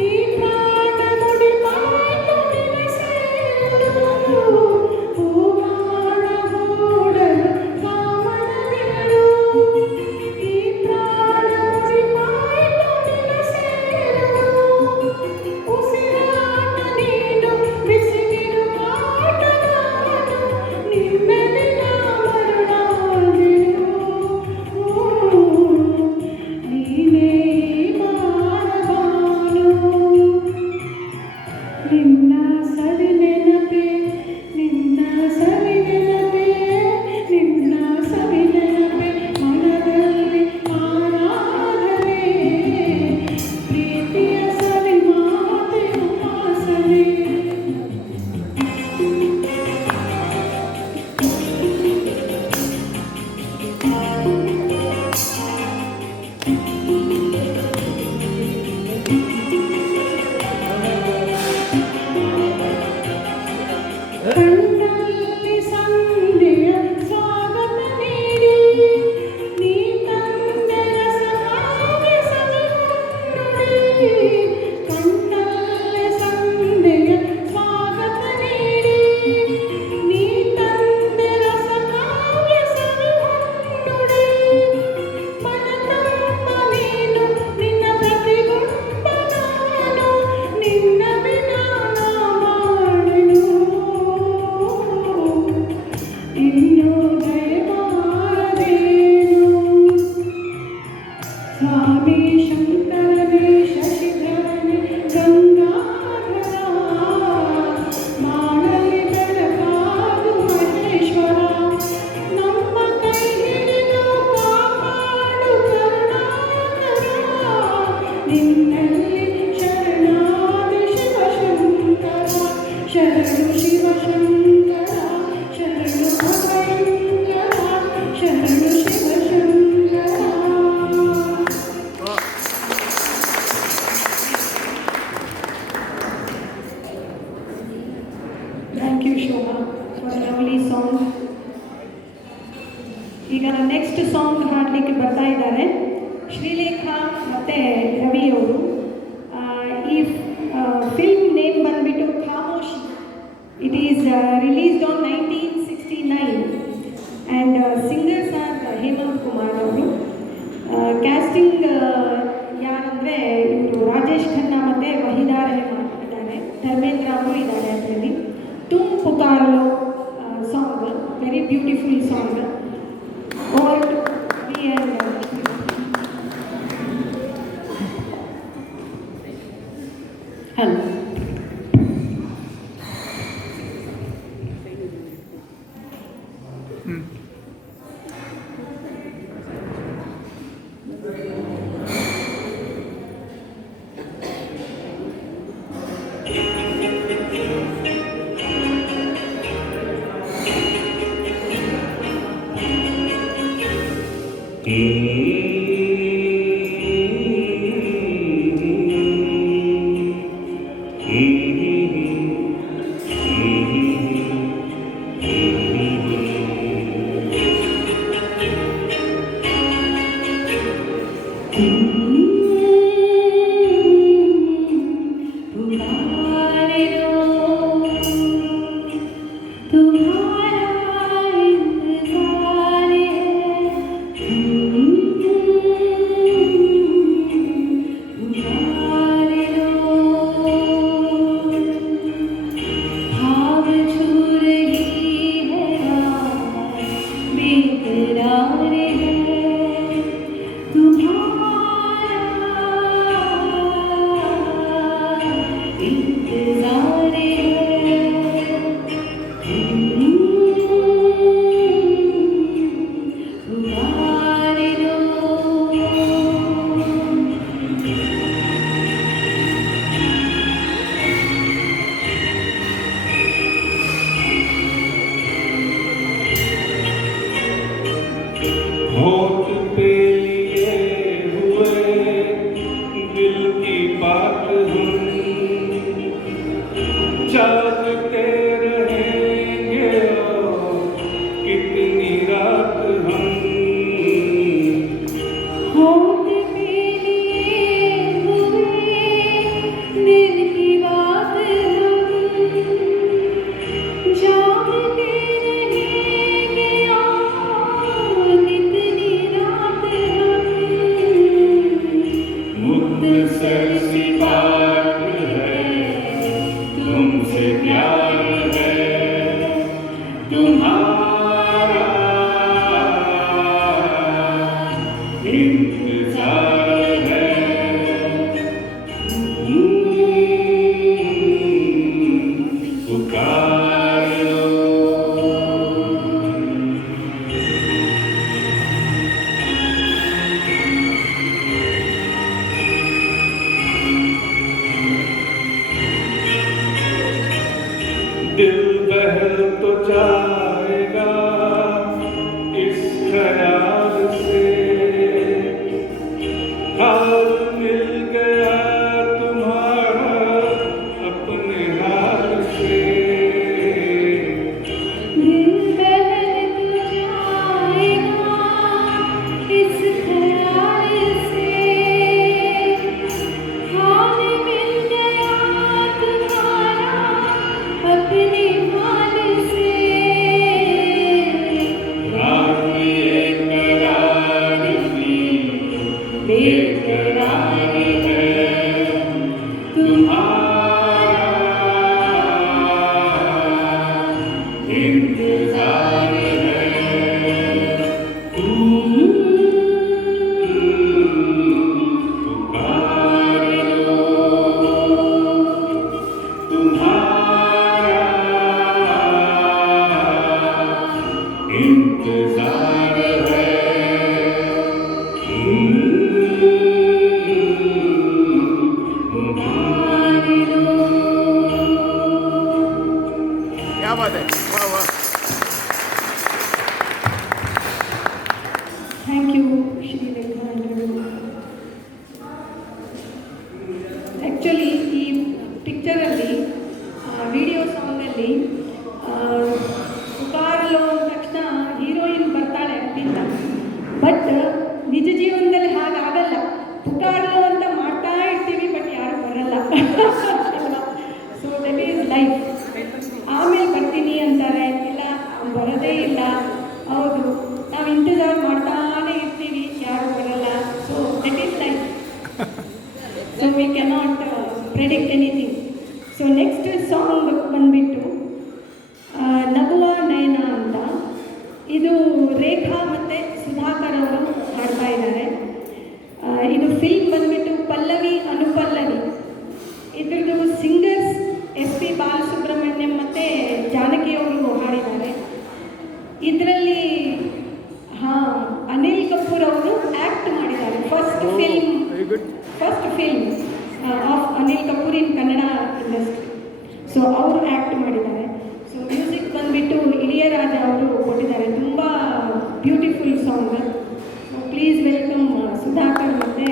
ಈ ಪ್ರಾಣ ಮುಡಿ ಮಾತು ನೆನೆಸೇರು. ಹೂವಾನ ಮೂಡಲು ಕಾಮನ ಬಿಲ್ಲು. ಈ ಪ್ರಾಣ ಮುಡಿ ಮಾತು ನೆನೆಸೇರು. ಉಸಿರಾಟ ನೀನು ಬಿಸಿಲಿರು ಕಾಟ ನಾನು. ನಿನ್ನಲ್ಲಿ ನಾ ಮರುಳಾದೆನು. ನೀನೇ ಬಾಳಬಾನು. ನಿನ್ನ ಸವಿ ನೆನಪೆ ನಿನ್ನ ಸವಿ ನೆನಪೆ ನಿನ್ನ ಸವಿ ನೆನಪೆ ಮನದಲ್ಲಿ ಆರಾಧನೆ. ಪ್ರೀತಿಯ ಸವಿ ಮಾತೆ ಉಪಾಸನೆ. ಕಣ್ಣಲ್ಲಿ ಸಂಧ್ಯೆಯ ಸ್ವಾಗತ ನೀಡಿ ನೀ ತಂದೆ ರಸಕಾವ್ಯ ಸವಿನುಡಿ. ಕಣ್ಣಲ್ಲಿ ಸಂಧ್ಯೆಯ ಸ್ವಾಗತ ನೀಡಿ ನೀ ತಂದೆ ರಸಕಾವ್ಯ ಸವಿನುಡಿ. ಮನ ತುಂಬ ನೀನು ನಿನ್ನ ಪ್ರತಿಬಿಂಬ ನಾನು. ನಿನ್ನ ಬಿನ ನಾ ಮಾಡೆನು. ಇನ್ನು ದಯಮಾಡದೇನು. ಸ್ವಾಮಿ ಶಂಕರನೇ ಶಶಿಧರನೇ ಗಂಗಾಧರ. ಮಾಡಲಿ ಬೆಳಕಾದು ಮಹೇಶ್ವರ. ನಮ್ಮ ಕೈ ಹಿಡಿದು ಕಾಪಾಡು ಕರುಣಾಕರ. ನಿನ್ನಲ್ಲಿ ಶರಣಾದಿ ಶಿವಶಂಕರ. ಶರಣು ಶಿವಶಂಕರ. ಈಗ ನೆಕ್ಸ್ಟ್ ಸಾಂಗ್ ಹಾಡಲಿಕ್ಕೆ ಬರ್ತಾ ಇದ್ದಾರೆ ಶ್ರೀಲೇಖಾ ಮತ್ತು ರವಿಯವರು. ಈ ಫಿಲ್ಮ್ ನೇಮ್ ಬಂದುಬಿಟ್ಟು Khamoshi. It is released on 1969 and singers are Hemant Kumar ಅವರು. ಕ್ಯಾಸ್ಟಿಂಗ್ ಯಾರಂದರೆ ಇವರು ರಾಜೇಶ್ ಖನ್ನಾ ಮತ್ತು ವಹೀದಾ ರೆಹಮಾನ್ ಇದ್ದಾರೆ, ಧರ್ಮೇಂದ್ರ ಅವರು ಇದ್ದಾರೆ ಅದರಲ್ಲಿ. Tum Pukaro song, very beautiful song. Over to V and hello. होठ पे लिए हुए दिल की बात हम जागते रहेंगे और कितनी रात हम होठ पे लिए हुए दिल की बात हम जागते रहेंगे और कितनी रात हम। मुद्दसर सी बात है तुमसे प्यार है तुम्हारा इंतजार है पुकारो दिल बहल तो जाएगा इस ख्याल से हाल मिल गया तुम्हारा अपने हाल से दिल बहल तो जाएगा इस ख्याल से हाल मिल गया तुम्हारा अपने हाल से। रात एक करार की बेकरार है तुम्हारा इंतजार है पुकारो तुम्हारा इंतजार है क्या बात है, वाह वाह. ಥ್ಯಾಂಕ್ ಯು ಶ್ರೀಲೇಖಾ ಎಲ್ಲರಿಗೂ. ಆ್ಯಕ್ಚುಲಿ ಈ ಪಿಕ್ಚರಲ್ಲಿ ವಿಡಿಯೋ ಸಾಂಗಲ್ಲಿ ಪುಕಾರಲು ಅಂದ ತಕ್ಷಣ ಹೀರೋಯಿನ್ ಬರ್ತಾಳೆ ಅಂತ ಬಟ್ ನಿಜ ಜೀವನದಲ್ಲಿ ಹಾಗಾಗಲ್ಲ. ಪುಟಾಡಲು ಅಂತ ಮಾಡ್ತಾ ಇರ್ತೀವಿ, ಬಟ್ ಯಾರು ಬರಲ್ಲ. So that is life. ಆಮೇಲೆ ಬರ್ತೀನಿ ಅಂತಾರೆ, ಇಲ್ಲ ಬರೋದೇ ಇಲ್ಲ. ಹೌದು, ನಾವು ಇಂತಜಾರ್ ಮಾಡ್ತಾನೆ ಇರ್ತೀವಿ, ಯಾರು ಬರಲ್ಲ. So that is life. So we cannot predict anything. So next song ಬಂದ್ಬಿಟ್ಟು ನಗುವ ನಯನ ಅಂತ. ಇದು ರೇಖಾ ಮತ್ತು ಸುಧಾಕರ್ ಅವರು ಹಾಡ್ತಾ ಇದ್ದಾರೆ. ಇದು ಫಿಲ್ಮ್ ಬಂದ್ಬಿಟ್ಟು ಪಲ್ಲವಿ ಅನುಪಲ್ಲವಿ. ಇದ್ರದ್ದು ಸಿಂಗರ್ಸ್ SP ಬಾಲಸುಬ್ರಹ್ಮಣ್ಯಂ ಮತ್ತು ಜಾನಕಿ ಅವರು ಹಾಡಿದ್ದಾರೆ. ಇದರಲ್ಲಿ ಅನಿಲ್ ಕಪೂರ್ ಅವರು ಆ್ಯಕ್ಟ್ ಮಾಡಿದ್ದಾರೆ. First film of Anil Kapoor in Kannada industry. So ಅವರು ಆ್ಯಕ್ಟ್ ಮಾಡಿದ್ದಾರೆ. ಸೊ ಮ್ಯೂಸಿಕ್ ಬಂದುಬಿಟ್ಟು ಇಳಿಯರಾಜ ಅವರು ಕೊಟ್ಟಿದ್ದಾರೆ. ತುಂಬ beautiful song. So please welcome Sudhakar ಮತ್ತು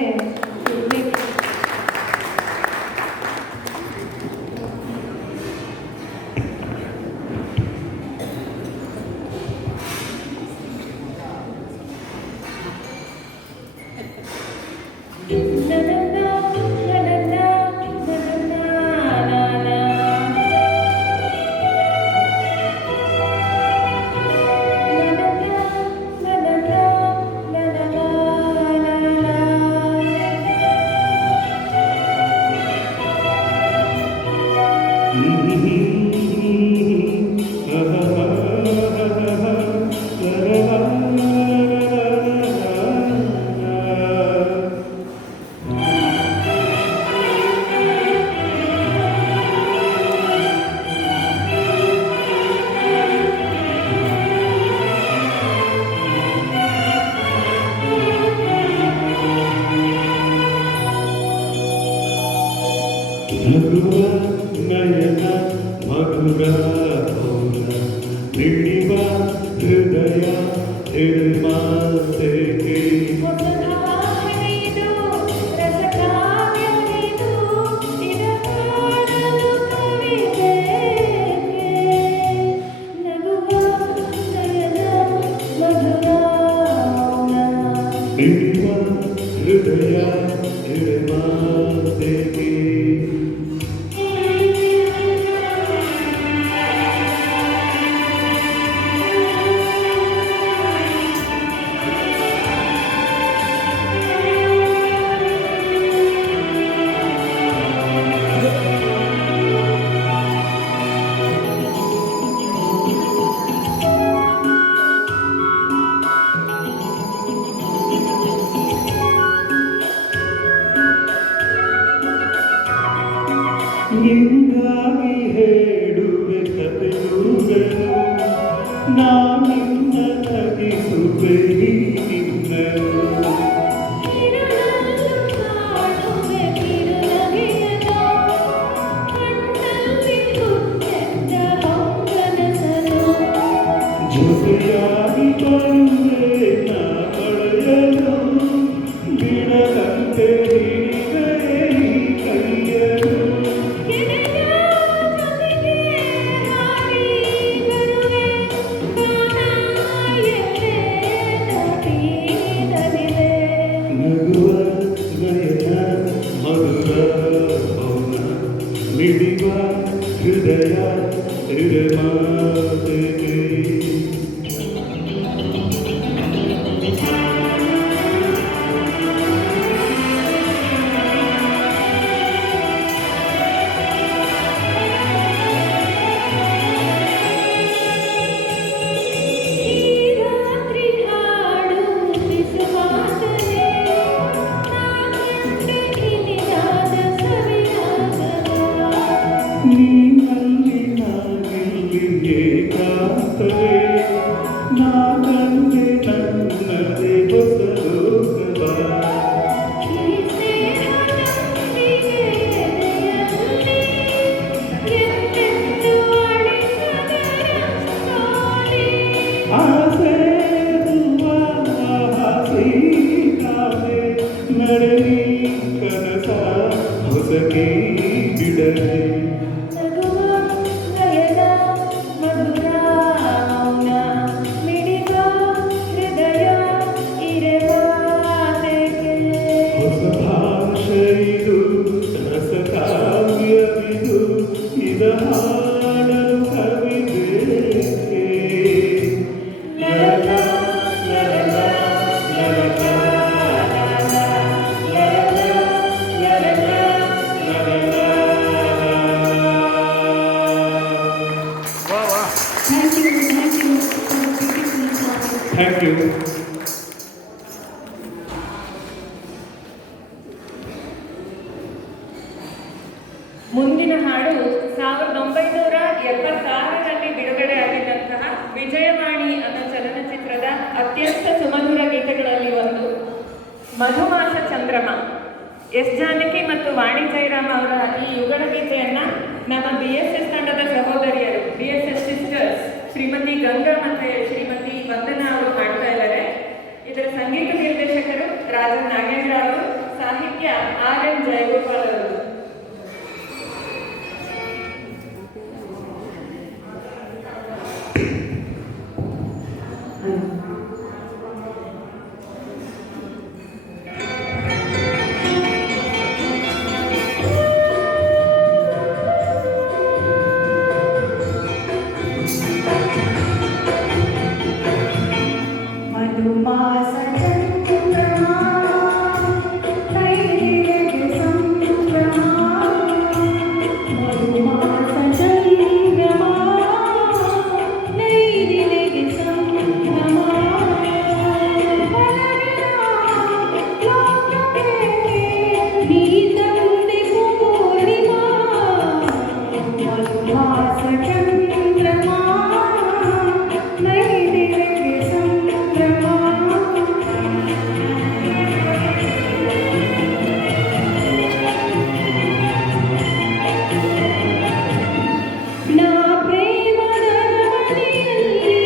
ನಗುವ ನಯನ ಮಧುರ ಮೌನ ತಿಳಿವ ಹೃದಯ ನಿರ್ಮಾತೆಗೆ ತಿಳಿವ ಹೃದಯ ನಿರ್ಮಾತೆಗೆ ನಿಂಗಾಗಿ ಹೇಳುವೆ ಕಥೆಯುವೆನು ನಾನಿನ್ನ ನಗಿಸುವೆ ನಿನ್ನನು ಜೊತೆಯಾಗಿ ಬರುವೆ ನಾ ಮಳೆಯಲು ಬಿಡದಂತೆ ಹಿಡಿವೆ ಈ ಕೈಯಲು ನಗುವ ನಯನ ಮಧುರ ಮೌನ ಮಿಡಿವ ಹೃದಯ ನಿರ್ಮಾತೆಗೆ ನೀನಲ್ಲಿ ನಾನಿಲ್ಲಿ ಏಕಾಂತವೇ ನಾ ಕಂಡೆ ನನ್ನದೇ ಹೊಸ ಲೋಕವ ಆಸೆ ಹಸೀನಾವೆ ನಡೆಯಿ ಕನಸ ಹೊಸಕಿ ಬಿಡದೆ ಮಧುರ ಮೌನ ಮಿಡಿವ ಹೃದಯ ಇರ ಥ್ಯಾಂಕ್ ಯು. ಮುಂದಿನ ಹಾಡು 1976ರಲ್ಲಿ ಬಿಡುಗಡೆಯಾಗಿದ್ದಂತಹ ವಿಜಯವಾಣಿ ಅನ್ನೋ ಚಲನಚಿತ್ರದ ಅತ್ಯಂತ ಸುಮಧುರ ಗೀತೆಗಳಲ್ಲಿ ಒಂದು ಮಧುಮಾಸ ಚಂದ್ರಮ. ಎಸ್ ಜಾನಕಿ ಮತ್ತು ವಾಣಿ ಜಯರಾಮ್ ಅವರ ಈ ಯುಗಳ ಗೀತೆಯನ್ನ ನಮ್ಮ BSS ತಂಡದ ಸಹೋದರಿಯರು BSS ಸಿಸ್ಟರ್ಸ್ ಶ್ರೀಮತಿ ಗಂಗಾ ಮತ್ತು ಶ್ರೀಮತಿ ವಂದನಾ ಅವರು ಹಾಡ್ತಾ ಇದ್ದಾರೆ. ಇದರ ಸಂಗೀತ ನಿರ್ದೇಶಕರು ರಾಜನ್ ನಾಗೇಂದ್ರ ಅವರು, ಸಾಹಿತ್ಯ RN ಜಯಗೋಪಾಲ್ ಅವರು. ಮಧುಮಾಸ ಚಂದ್ರಮ ನೈದಿಲೆಗೆ ಸಂಭ್ರಮ, ಮಧುಮಾಸ ಚಂದ್ರಮ ನೈದಿಲೆಗೆ ಸಂಭ್ರಮ, ಒಲವಿನ ಲೋಕಕ್ಕೆ ನೀ ತಂದೆ ಪೂರ್ಣಿಮಾ, ಮಧುಮಾಸ ಚಂದ್ರಮ ನೈದಿಲೆಗೆ ಸಂಭ್ರಮ. ನಾ ಪ್ರೇಮದ ಮನೆಯಲ್ಲಿ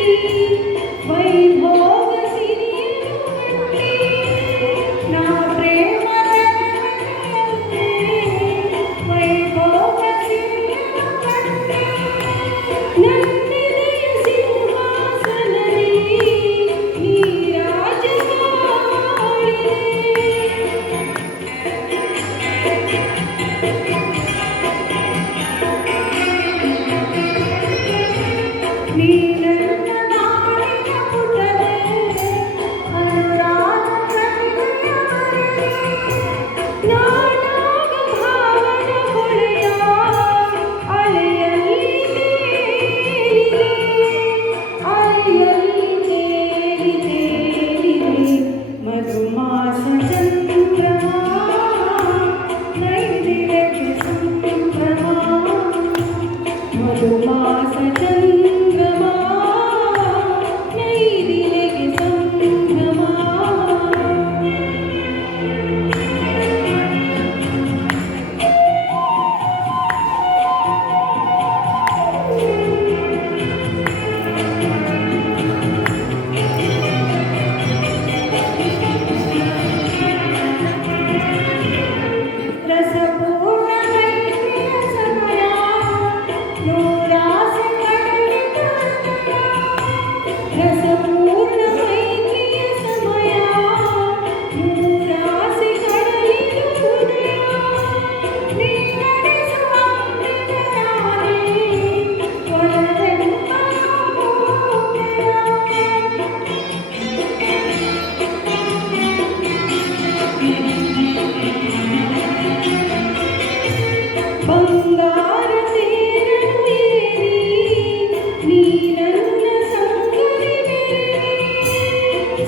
ವೈಭೋಗ ಸಿರಿಯನ್ನು ಕಂಡೆ, ನಾ ಪ್ರೇಮದ ಮನೆಯಲ್ಲಿ ವೈಭೋಗ ಸಿರಿಯನ್ನು ಕಂಡೆ, ನನ್ನೆದೆಯ ಸಿಂಹಾಸನದಲ್ಲಿ ನೀ ರಾಜನಾಳಿದೆ. ನೀ ನನ್ನ ನಾಡಿನ ಪುಟದೆ ಅನುರಾಗ ಕವಿತೆಯ ಬರೆದೆ, ನಾನಾಗ ಭಾವನ ಹೊಳೆಯ ಅಲೆಯಲ್ಲಿ ತೇಲಿದೆ, ಅಲೆಯಲ್ಲಿ ತೇಲಿ ತೇಲಿದೆ, ಮಧುಮಾಸ ಚಂದ್ರಮ ನೈದಿಲೆಗೆ ಸಂಭ್ರಮ, ಮಧುಮಾಸ ಚಂದ್ರಮ ನೈದಿಲೆಗೆ ಸಂಭ್ರಮ. ರಸಪೂರ್ಣ ಮೈತ್ರಿಯ ಸಮಯ, ನೂರಾಸೆ ಕಡಲಿದ ಹೃದಯ, ರಸಪೂರ್ಣ ಮೈತ್ರಿಯ ಸಮಯ, ನೂರಾಸೆ ಕಡಲಿದ ಹೃದಯ, ನೀ ನಡೆಸುವ ಅಮೃತಧಾರೆ, ಒಲವೆಂಬ ಅಮೃತಧಾರೆ. ಬಂಗಾರ ತೇರನ್ನು ಏರಿ ನೀ ನನ್ನ ಸಂಗಡಿ ಬೆರೆರಿ,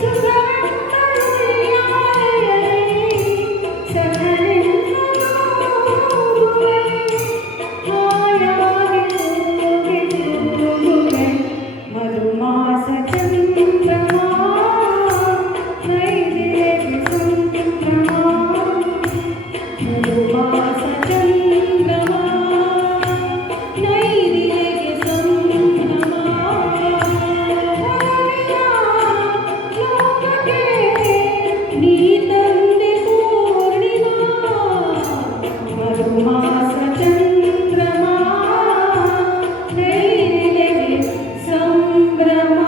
ಸುಖವೆಂಬ ಹೃದಯಾಲಯದಲ್ಲಿ ಸಕಲೆಂಬ ನೋವುವೆ, ಹಾಯಾಗಿ ತೂಗಿ ತೂಗುವೆ, ಮಧುಮಾಸ ಚಂದ್ರಮ ನೈದಿಲೆಗೆ ಸಂಭ್ರಮ, ಮಧುಮಾಸ ಚಂದ್ರಮ ನೈದಿಲೆಗೆ ಸಂಭ್ರಮ, ಒಲವಿನ ಲೋಕಕ್ಕೆ ನೀ ತಂದೆ ಪೂರ್ಣಿಮಾ, ಮಧುಮಾಸ ಚಂದ್ರಮ ನೈದಿಲೆಗೆ ಸಂಭ್ರಮ.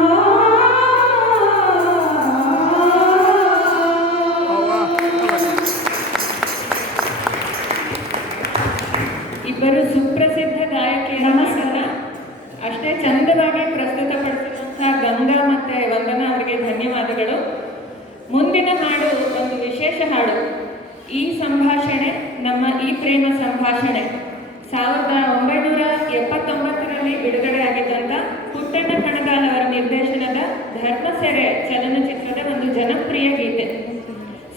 ಇಬ್ಬರು ಸುಪ್ರಸಿದ್ಧ ಗಾಯಕಿಯರ ನಮಸ್ಕಾರ. ಅಷ್ಟೇ ಚಂದವಾಗಿ ಪ್ರಸ್ತುತಪಡಿಸಿದಂತಹ ಗಂಗಾ ಮತ್ತು ವಂದನಾ ಅವರಿಗೆ ಧನ್ಯವಾದಗಳು. ಮುಂದಿನ ಹಾಡು ಒಂದು ವಿಶೇಷ ಹಾಡು. ಈ ಸಂಭಾಷಣೆ ನಮ್ಮ ಈ ಪ್ರೇಮ ಸಂಭಾಷಣೆ 1979ರಲ್ಲಿ ಬಿಡುಗಡೆಯಾಗಿದ್ದಂಥ ಪುಟ್ಟಣ್ಣ ಕಣಗಾಲ್ ಅವರ ನಿರ್ದೇಶನದ ಧರ್ಮಸೆರೆ ಚಲನಚಿತ್ರದ ಒಂದು ಜನಪ್ರಿಯ ಗೀತೆ.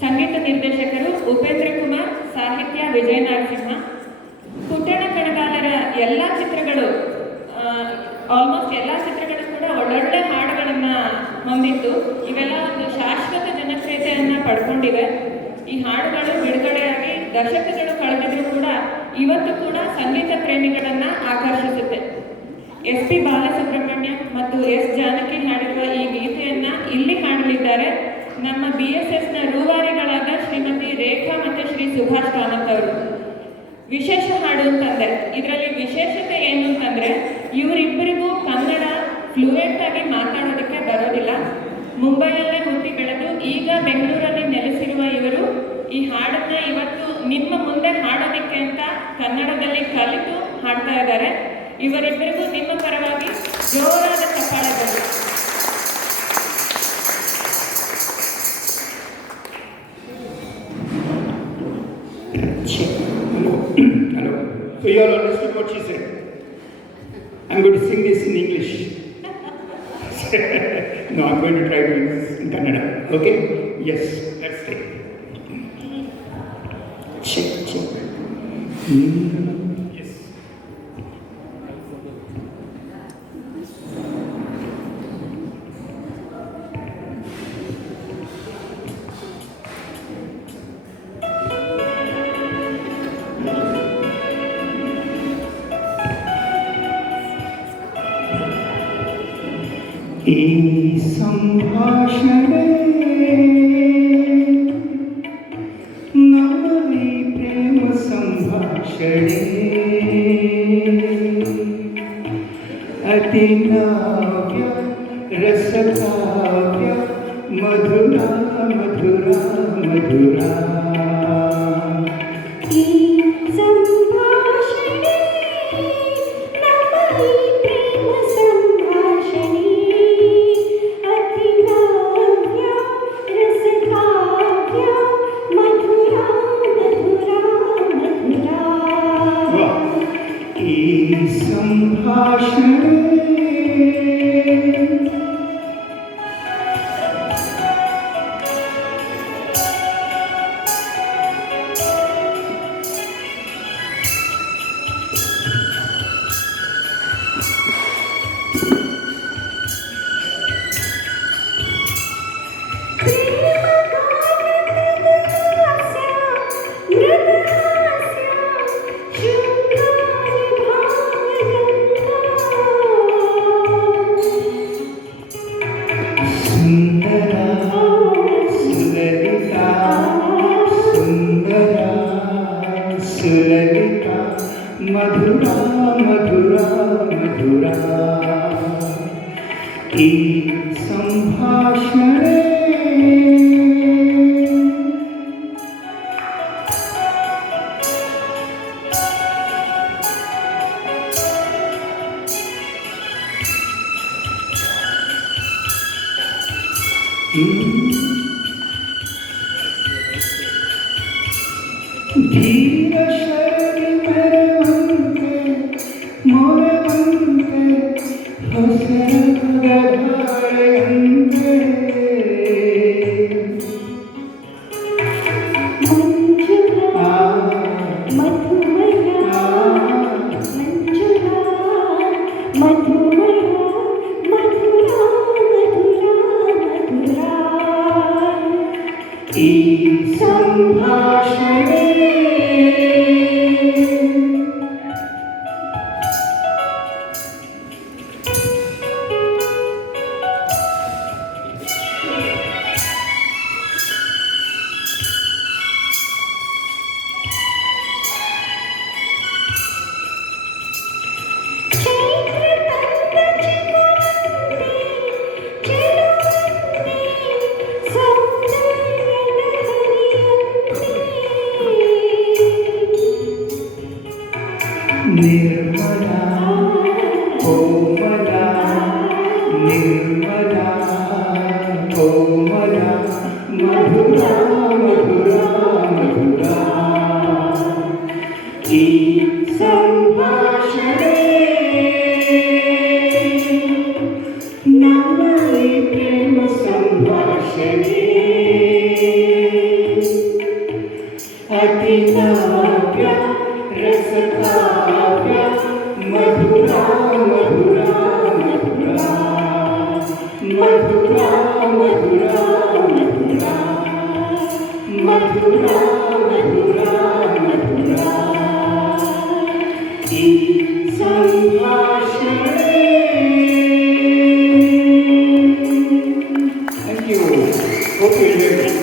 ಸಂಗೀತ ನಿರ್ದೇಶಕರು ಉಪೇಂದ್ರ ಕುಮಾರ್, ಸಾಹಿತ್ಯ ವಿಜಯ ನರಸಿಂಹ. ಪುಟ್ಟಣ ಕಣಗಾಲರ ಎಲ್ಲ ಚಿತ್ರಗಳು, ಆಲ್ಮೋಸ್ಟ್ ಎಲ್ಲ ಚಿತ್ರಗಳು ಕೂಡ ಒಳ್ಳೊಳ್ಳೆ ಹಾಡುಗಳನ್ನು ಹೊಂದಿದ್ದು ಇವೆಲ್ಲ ಒಂದು ಶಾಶ್ವತ ಜನಪ್ರಿಯತೆಯನ್ನು ಪಡ್ಕೊಂಡಿವೆ. ಈ ಹಾಡುಗಳು ಬಿಡುಗಡೆಯಾಗಿ ದಶಕಗಳು ಕಳೆದಿದ್ರೂ ಕೂಡ ಇವತ್ತು ಕೂಡ ಸಂಗೀತ ಪ್ರೇಮಿಗಳನ್ನು ಆಕರ್ಷಿಸುತ್ತೆ. ಎಸ್ ಪಿ ಬಾಲಸುಬ್ರಹ್ಮಣ್ಯಂ ಮತ್ತು ಎಸ್ ಜಾನಕಿ ಹಾಡಿರುವ ಈ ಗೀತೆಯನ್ನು ಇಲ್ಲಿ ಹಾಡಲಿದ್ದಾರೆ ನಮ್ಮ BSSನ ರೂವಾರಿಗಳಾದ ಶ್ರೀಮತಿ ರೇಖಾ ಮತ್ತು ಶ್ರೀ ಸುಭಾಷ್ ಕಾಮತ್ ಅವರು. ವಿಶೇಷ ಹಾಡು ಅಂತಂದರೆ ಇದರಲ್ಲಿ ವಿಶೇಷತೆ ಏನು ಅಂತಂದರೆ ಇವರಿಬ್ಬರಿಗೂ ಕನ್ನಡ ಫ್ಲೂಯೆಂಟ್ ಆಗಿ ಮಾತಾಡೋದಕ್ಕೆ ಬರೋದಿಲ್ಲ. ಮುಂಬೈಯಲ್ಲೇ ಹುಟ್ಟಿ ಬೆಳೆದು ಈಗ ಬೆಂಗಳೂರಲ್ಲಿ ನೆಲೆಸಿರುವ ಇವರು ಈ ಹಾಡನ್ನು ಇವತ್ತು ನಿಮ್ಮ ಮುಂದೆ ಹಾಡೋದಕ್ಕೆ ಅಂತ ಕನ್ನಡದಲ್ಲಿ ಕಲಿತು ಹಾಡ್ತಾ ಇದ್ದಾರೆ. ಇವರಿಬ್ಬರಿಗೂ ನಿಮ್ಮ ಪರವಾಗಿ ಜೋರಾದ ಚಪ್ಪಾಳೆ ಬರಲಿ. Hello. So you all understood what she said. I'm going to sing this in English. No, I'm going to try doing this in Kannada. Okay? Yes, let's take it. Check. Yes. ಈ ಸಂಭಾಷಣೆ ನಮ್ಮಲ್ಲಿ ಪ್ರೇಮ ಸಂಭಾಷಣೆ ಅತಿ ನಾವ್ಯ ರಸಕಾವ್ಯ ಮಧುರ ಮಧುರ ಮಧುರ ಈ ಸಂಭಾಷಣೆ ನಮ್ಮಲ್ಲಿ ಪ್ರೇಮ ಸಂಭಾಷಣೆ ಅತಿ ಕಾವ್ಯ ರಸಕಾವ್ಯ ಮಧುರ ಮಧುರ ಮಧುರ. ಈ ಸಂಭಾಷಣೆ ಸುಂದರ ಸುಲಲಿತಾ ಸುಂದರ ಸುಲಲಿತಾ ಮಧುರ ಮಧುರ ಮಧುರ ಈ ಸಂಭಾಷಣೆ ಧೀರ ಶರಣಿ ಮೆರವಂತೆ ಮೊರವಂತೆ ಹೊಸರದ ಧಾರೆಯಂತೆ ಮಂಜುಳ ಮಧುಮಯ ಮಂಜುಳ ಮಧುಮಯ ಮಧುರ ಮಧುರ ಮಧುರ. ಈ ಸಂಭಾಷಣೆ ಸೌಂದರ್ಯದ ಹರಿಯಂತೆ ಭಾಷಣೆ ಅತಿ ಕಾವ್ಯ ರಸಕಾವ್ಯ ಮಧುರ ಮಧುರ ಮಧುರ ಮಧುರ ಮಧುರ ಮಧುರ ಮಧುರ ಮಧುರ ಮಧುರ ಈ ಸಂಭಾಷಣೆ. Thank you. Hope you enjoyed it.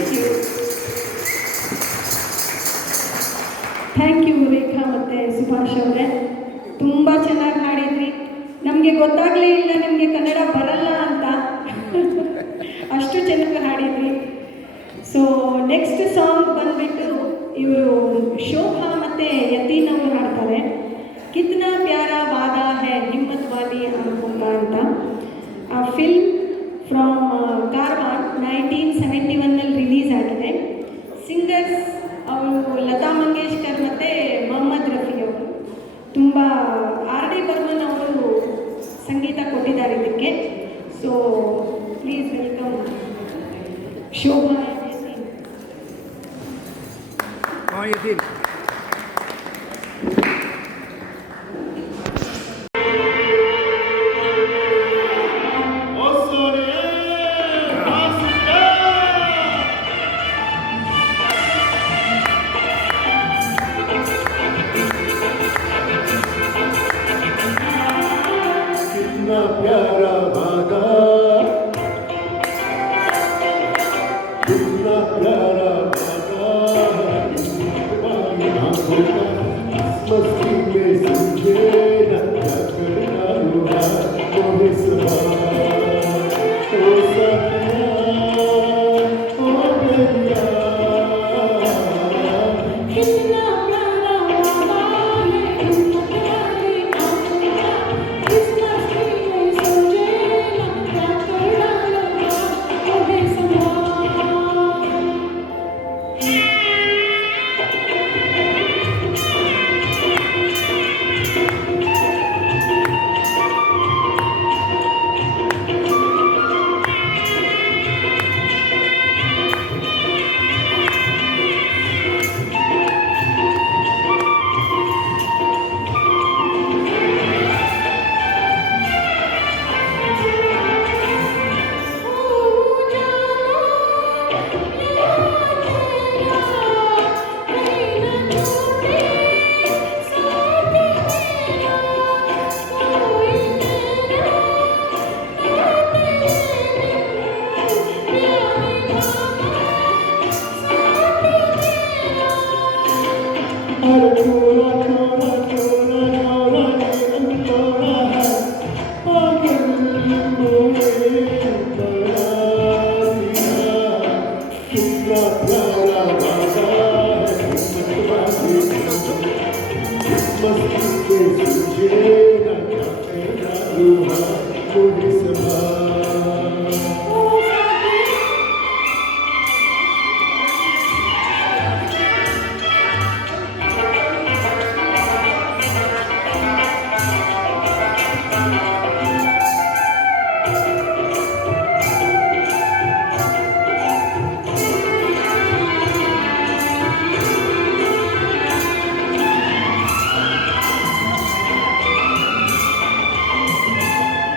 Thank you Rekha ಮತ್ತು ಸುಭಾಷ್ ಅವರೇ, ತುಂಬ ಚೆನ್ನಾಗಿ ಹಾಡಿದ್ರಿ. ನಮಗೆ ಗೊತ್ತಾಗಲೇ ಇಲ್ಲ ನಿಮಗೆ ಕನ್ನಡ ಬರಲ್ಲ ಅಂತ ಅಷ್ಟು ಚೆನ್ನಾಗಿ ಹಾಡಿದ್ರಿ. ಸೊ ನೆಕ್ಸ್ಟ್ ಸಾಂಗ್ ಬಂದುಬಿಟ್ಟು ಇವರು ಶೋಭಾ ಮತ್ತು ಯತೀನ್ ಅವರು ಹಾಡ್ತಾರೆ. ಕಿತ್ನಾ ಪ್ಯಾರಾ ವಾದಾ ಹೈ ಹಿಮ್ಮತ್ ವಾಲಿ ಅನ್ಕೊಂಡ ಅಂತ. ಆ ಫಿಲ್ಮ್ ಫ್ರಮ್ ಕಾರ್ವಾರ್ 1971ನಲ್ಲಿ ರಿಲೀಸ್ ಆಗಿದೆ. ಸಿಂಗರ್ಸ್ ಅವರು ಲತಾ ಮಂಗೇಶ್ಕರ್ ಮತ್ತು ಮೊಹಮ್ಮದ್ ರಫಿ ಅವರು. ತುಂಬ ಆರ್ ಡಿ ಬರ್ಮನ್ ಅವರು ಸಂಗೀತ ಕೊಟ್ಟಿದ್ದಾರೆ ಇದಕ್ಕೆ. So please welcome Shobha. कितना प्यारा वादा, कितना प्यारा वादा, तुम्हारी आंखों का मस्ती में समझे न क्या करना हुआ मोहे सवार ओ सपना ओ बेलिया. कितना प्यारा वादा है हिम्मत वाली आंखों का, इस मस्ती में सोचे ना क्या करना लगा मोहे सवार. अरे छोरा छोरा छोरा छोरा ये छोरा है पागल मोहे बना दिया. कितना प्यारा वादा है हिम्मत वाली, मस्ती में तुझे न क्या कहना हुआ मोहे सवार.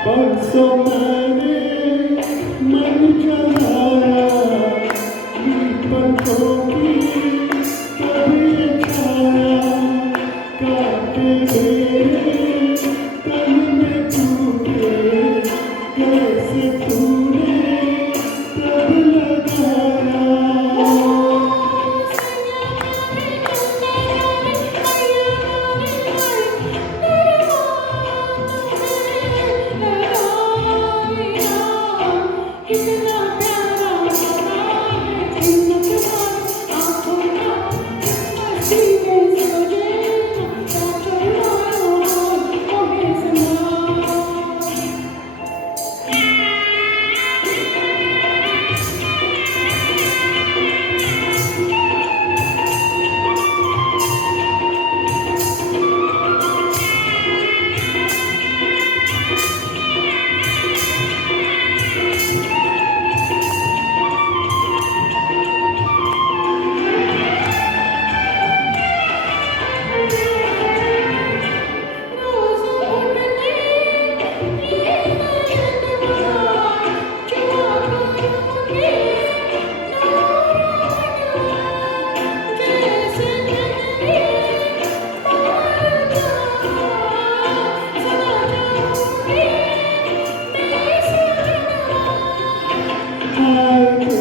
परसों मैंने मन जलाया दीपकों की कभी छाया, काटे मेरे तन में टूटे कैसे तूने तब लगाया. कितना प्यारा वादा है हिम्मत वाली आंखों का, मस्ती में सोचे ना क्या करना मोहे सवार. Thank you.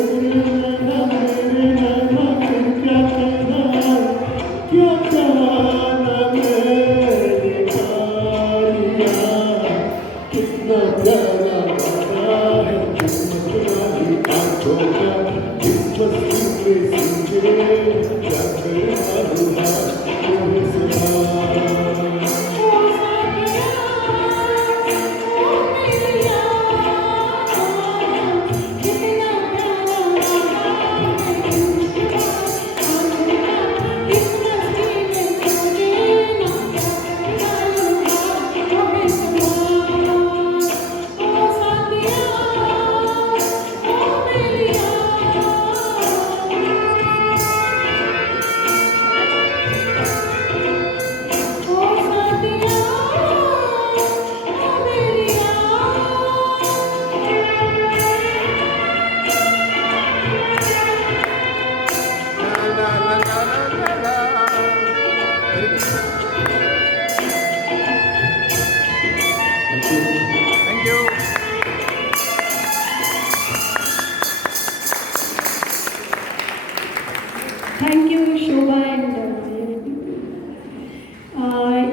Thank you Shobha and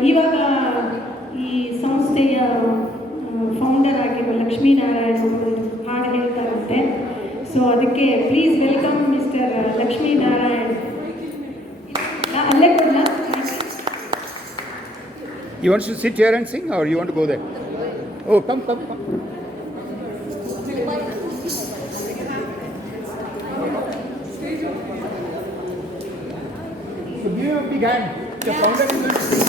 ಇವಾಗ ಈ ಸಂಸ್ಥೆಯ ಫೌಂಡರ್ ಆಗಿರುವ ಲಕ್ಷ್ಮೀನಾರಾಯಣ್ ಅವರು ಹಾಡು ಹೇಳ್ತಾರಂತೆ. ಸೊ ಅದಕ್ಕೆ ಪ್ಲೀಸ್ ವೆಲ್ಕಮ್ ಮಿಸ್ಟರ್ ಲಕ್ಷ್ಮೀನಾರಾಯಣ್. ಅಲ್ಲೇ ಕೊಡಲ. You want to sit here and sing or you want to go there? Oh, come. So give him a big hand. The founder is going to sing.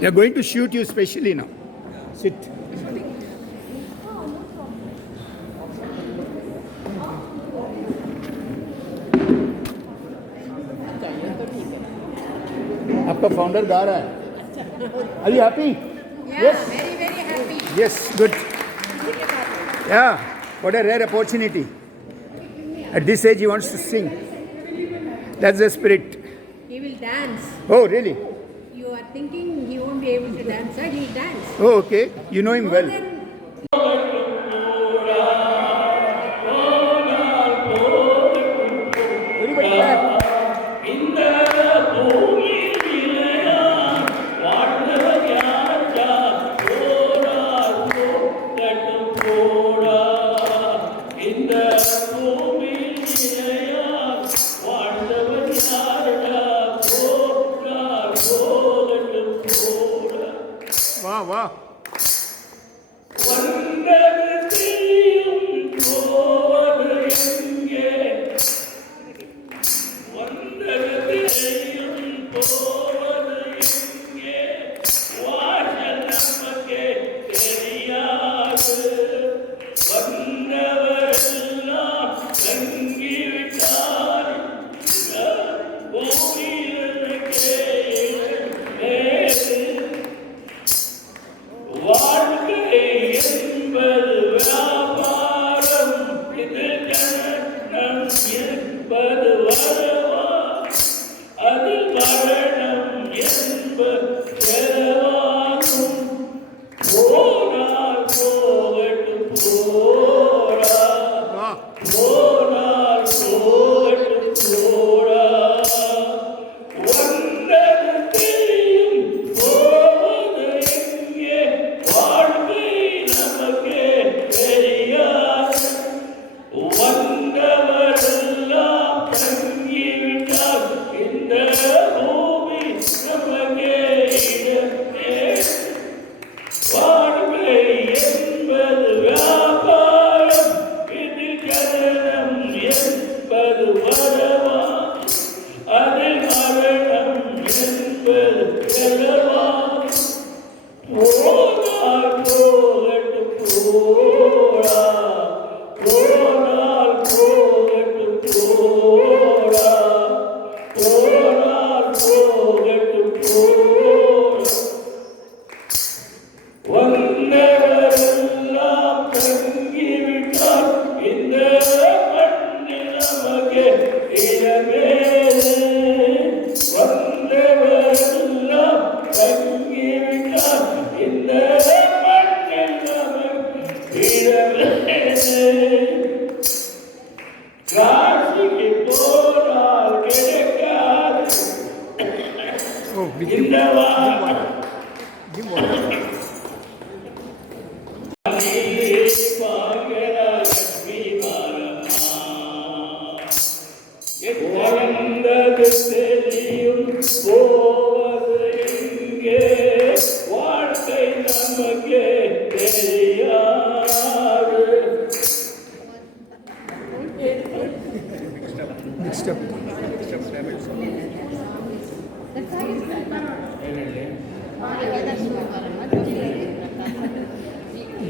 They are going to shoot you specially now. Sit. आपका founder गा रहा है. Are you happy? Yes. Very, very happy. Yes, good. Yeah, what a rare opportunity. At this age, he wants to sing. That's the spirit. He will dance. Oh, really? You are thinking he won't be able to dance, sir. He'll dance. Oh, okay. You know him More well. than Everybody clap. Wow, wow. One day.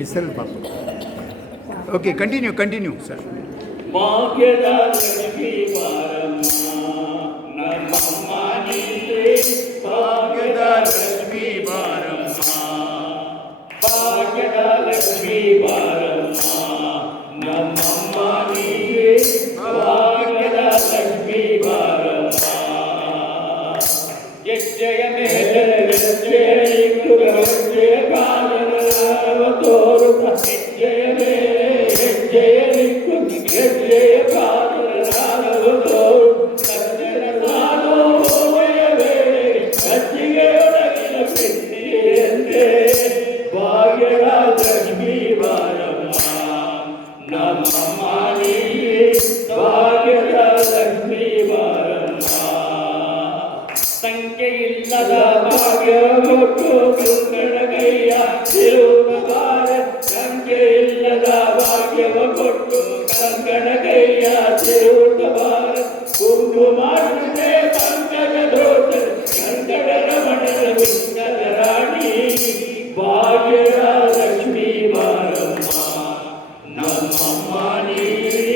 ಹೆಸರು ಪಾಪ. Okay, continue sir. ಭಾಗ್ಯದ ಲಕ್ಷ್ಮೀ ಬಾರಮ್ಮ ನಮ್ಮಮ್ಮ ನೀನೇ ಭಾಗ್ಯದ ಲಕ್ಷ್ಮೀ ಬಾರಮ್ಮ ಭಾಗ್ಯದ ಲಕ್ಷ್ಮೀ ಬಾರಮ್ಮ ನಮ್ಮಮ್ಮ ನೀನೇ ಭಾಗ್ಯದ ಲಕ್ಷ್ಮೀ ಬಾರಮ್ಮ ಹೆಜ್ಜೆಯ ಮೇಲೆ ಹೆಜ್ಜೆಯ ಇಟ್ಟು ಹೆಜ್ಜೆಯ ಕಾಲವ ತೋರುತ್ತ ಹೆಜ್ಜೆಯ ಮೇಲೆ ಹೆಜ್ಜೆಯ ಇಟ್ಟು ಹೆಜ್ಜೆಯ ಕಾಲವ ತೋರುತ್ತ ನಾನು ಹೋಗುವ ವೇಳೆ ಕಚ್ಚಿಗೆಯೊಳಗಿನ ಬೆನ್ನಿಯಂತೆ ಭಾಗ್ಯದ ಲಕ್ಷ್ಮೀ ಬಾರಮ್ಮ ನಮ್ಮಮ್ಮ ನೀನೇ ಭಾಗ್ಯದ ಲಕ್ಷ್ಮೀ ಬಾರಮ್ಮ ಸಂಖ್ಯೆಯಿಲ್ಲದ ಭಾಗ್ಯ ಕೊಟ್ಟು ಕನ್ನಡ ಕೈಯ ತಿರುವುದಾರೆ ಸಂಖ್ಯೆಯಿಲ್ಲದ ಭಾಗ್ಯವ ಕೊಟ್ಟು ಕನ್ನಡ ಕೈಯ ತಿರುವುದಾರೆ ಕುಂಕುಮಾರ್ತೆ ಪಂಕಜ ದೋಷ ಕನ್ನಡ ರಮಣರ ವಿಠಲ ರಾಣಿ ಭಾಗ್ಯದ ಲಕ್ಷ್ಮೀ ಬಾರಮ್ಮ ನಮ್ಮಮ್ಮ ನೀನೇ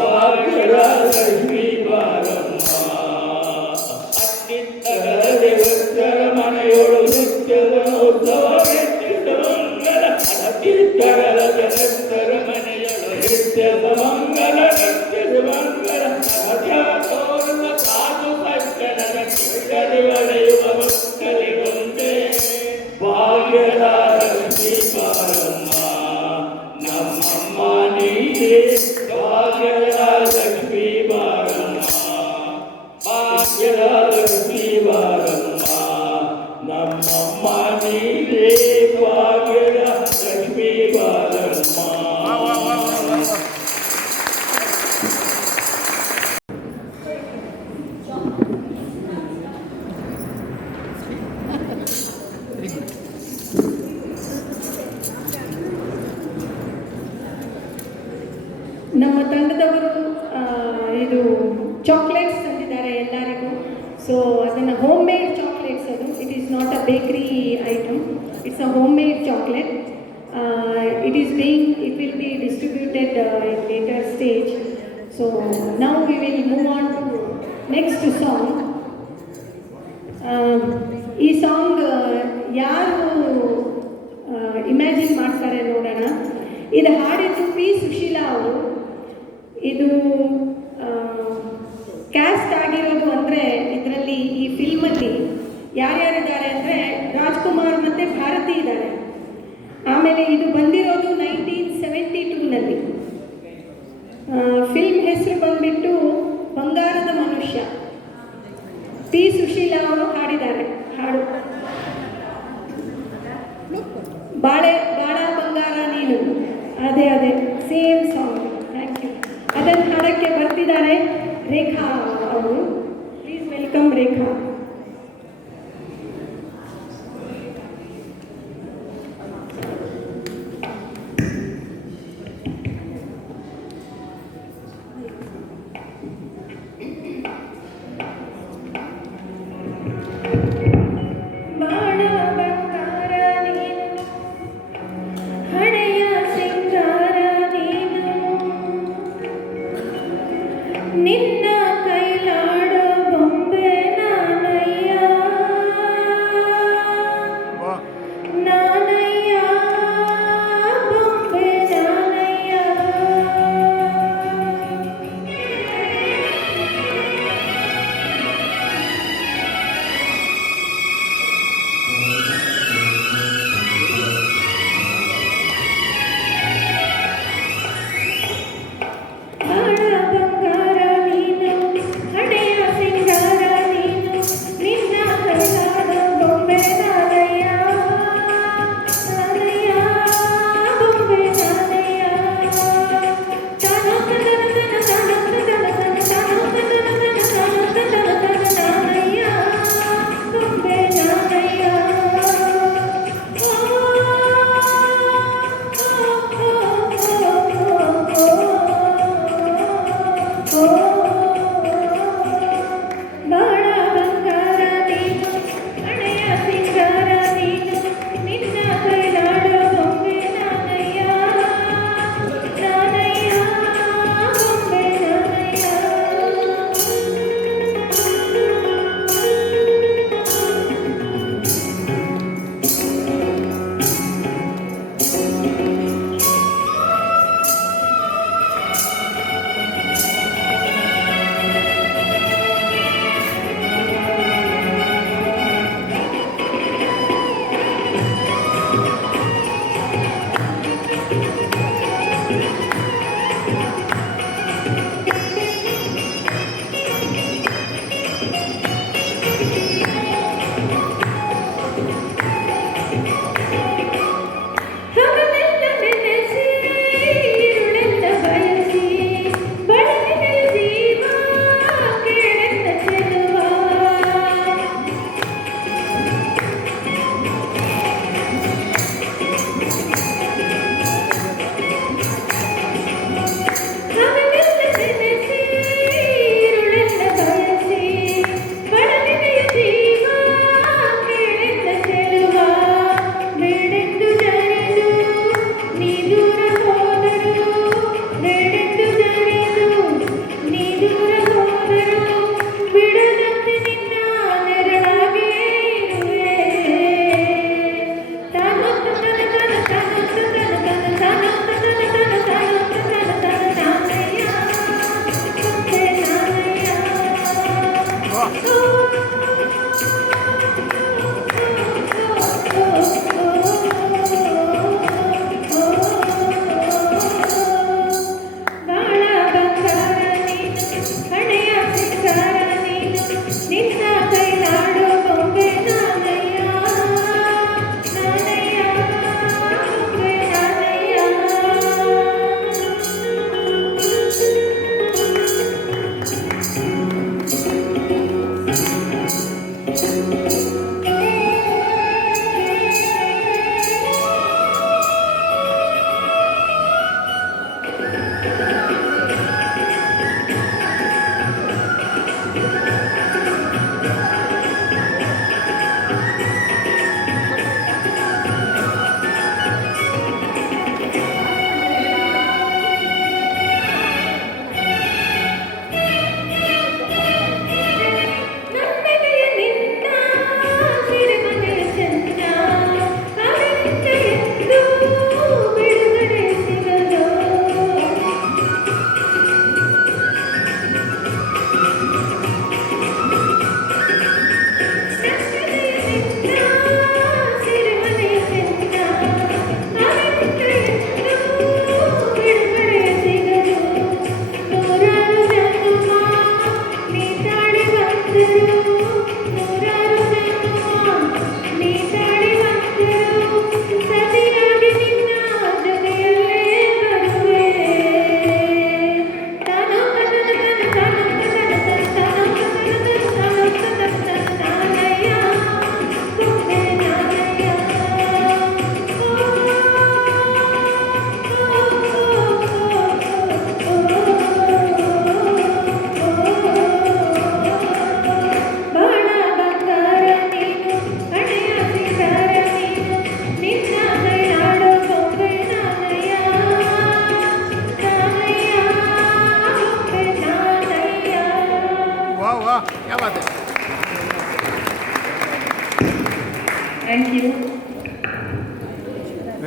ಭಾಗ್ಯದ ಲಕ್ಷ್ಮೀ ಬಾರಮ್ಮ ದೇವಸ್ಥರ ಮನೆಯೊಳು ನಿತ್ಯದ ಉತ್ಸವ ನಿತ್ಯದ ಮಂಗಲ ಅತಿಥರ ದೇವಸ್ಥರ ಮನೆಯೊಳು ನಿತ್ಯದ ಮಂಗಲ ನಿತ್ಯದ ಮಂಗಲ ಅಜಾತೋರ್ವ ಸಾಧು ಸಜ್ಜನರ ಕಿಕ್ಕಲಿ ಒಡೆಯುವ ಮಕ್ಕಳಿಗೊಂದೇ ಭಾಗ್ಯದ ಲಕ್ಷ್ಮೀ ಬಾರಮ್ಮ ನಮ್ಮಮ್ಮ ನೀನೇ ಭಾಗ್ಯದ ಲಕ್ಷ್ಮೀ ಬಾರಮ್ಮ ಭಾಗ್ಯದ ಲಕ್ಷ್ಮೀ ಬಾರಮ್ಮ ನಮ್ಮಮ್ಮ ನೀನೇ ಭಾಗ್ಯದ ಲಕ್ಷ್ಮೀ ಬಾರಮ್ಮ. ನಮ್ಮ ತಂಡದವರು ಇದು ಚಾಕ್ಲೇಟ್ಸ್ ತಂದಿದ್ದಾರೆ ಎಲ್ಲರಿಗೂ. ಸೊ ಅದನ್ನು ಹೋಮ್ ಮೇಡ್ ಚಾಕ್ಲೇಟ್ಸ್ ಅದು. It is not a bakery item, it's a home made chocolate. it will be distributed in later stage. So now we will move on to next song. ಈ song ಯಾರು imagine ಮಾಡ್ತಾರೆ ನೋಡೋಣ. ಇದು ಹಾಡಿದ್ದು P Sushila ಅವರು. ಇದು caste ಆಗಿರೋದು ಅಂದರೆ ಇದರಲ್ಲಿ ಈ ಫಿಲ್ಮಲ್ಲಿ ಯಾರ್ಯಾರಿದ್ದಾರೆ ಅಂದರೆ ರಾಜ್ಕುಮಾರ್ ಮತ್ತು ಭಾರತಿ ಇದ್ದಾರೆ. ಆಮೇಲೆ ಇದು ಬಂದಿರೋದು 1972ನಲ್ಲಿ. ಫಿಲ್ಮ್ ಹೆಸರು ಬಂದ್ಬಿಟ್ಟು ಬಂಗಾರದ ಮನುಷ್ಯ. ಪಿ ಸುಶೀಲಾ ಅವರು ಹಾಡಿದ್ದಾರೆ ಹಾಡು. ಬಾಳ ಬಂಗಾರ ನೀನು, ಅದೇ ಸೇಮ್ ಸಾಂಗ್. Thank you. ಅದನ್ನು ಹಾಡಕ್ಕೆ ಬರ್ತಿದ್ದಾರೆ ರೇಖಾ ಅವರು. ಪ್ಲೀಸ್ ವೆಲ್ಕಮ್ ರೇಖಾ. ನಿನ್ನ ಕೈಲಾಡೋ ಬೊಂಬೆ ನಾನು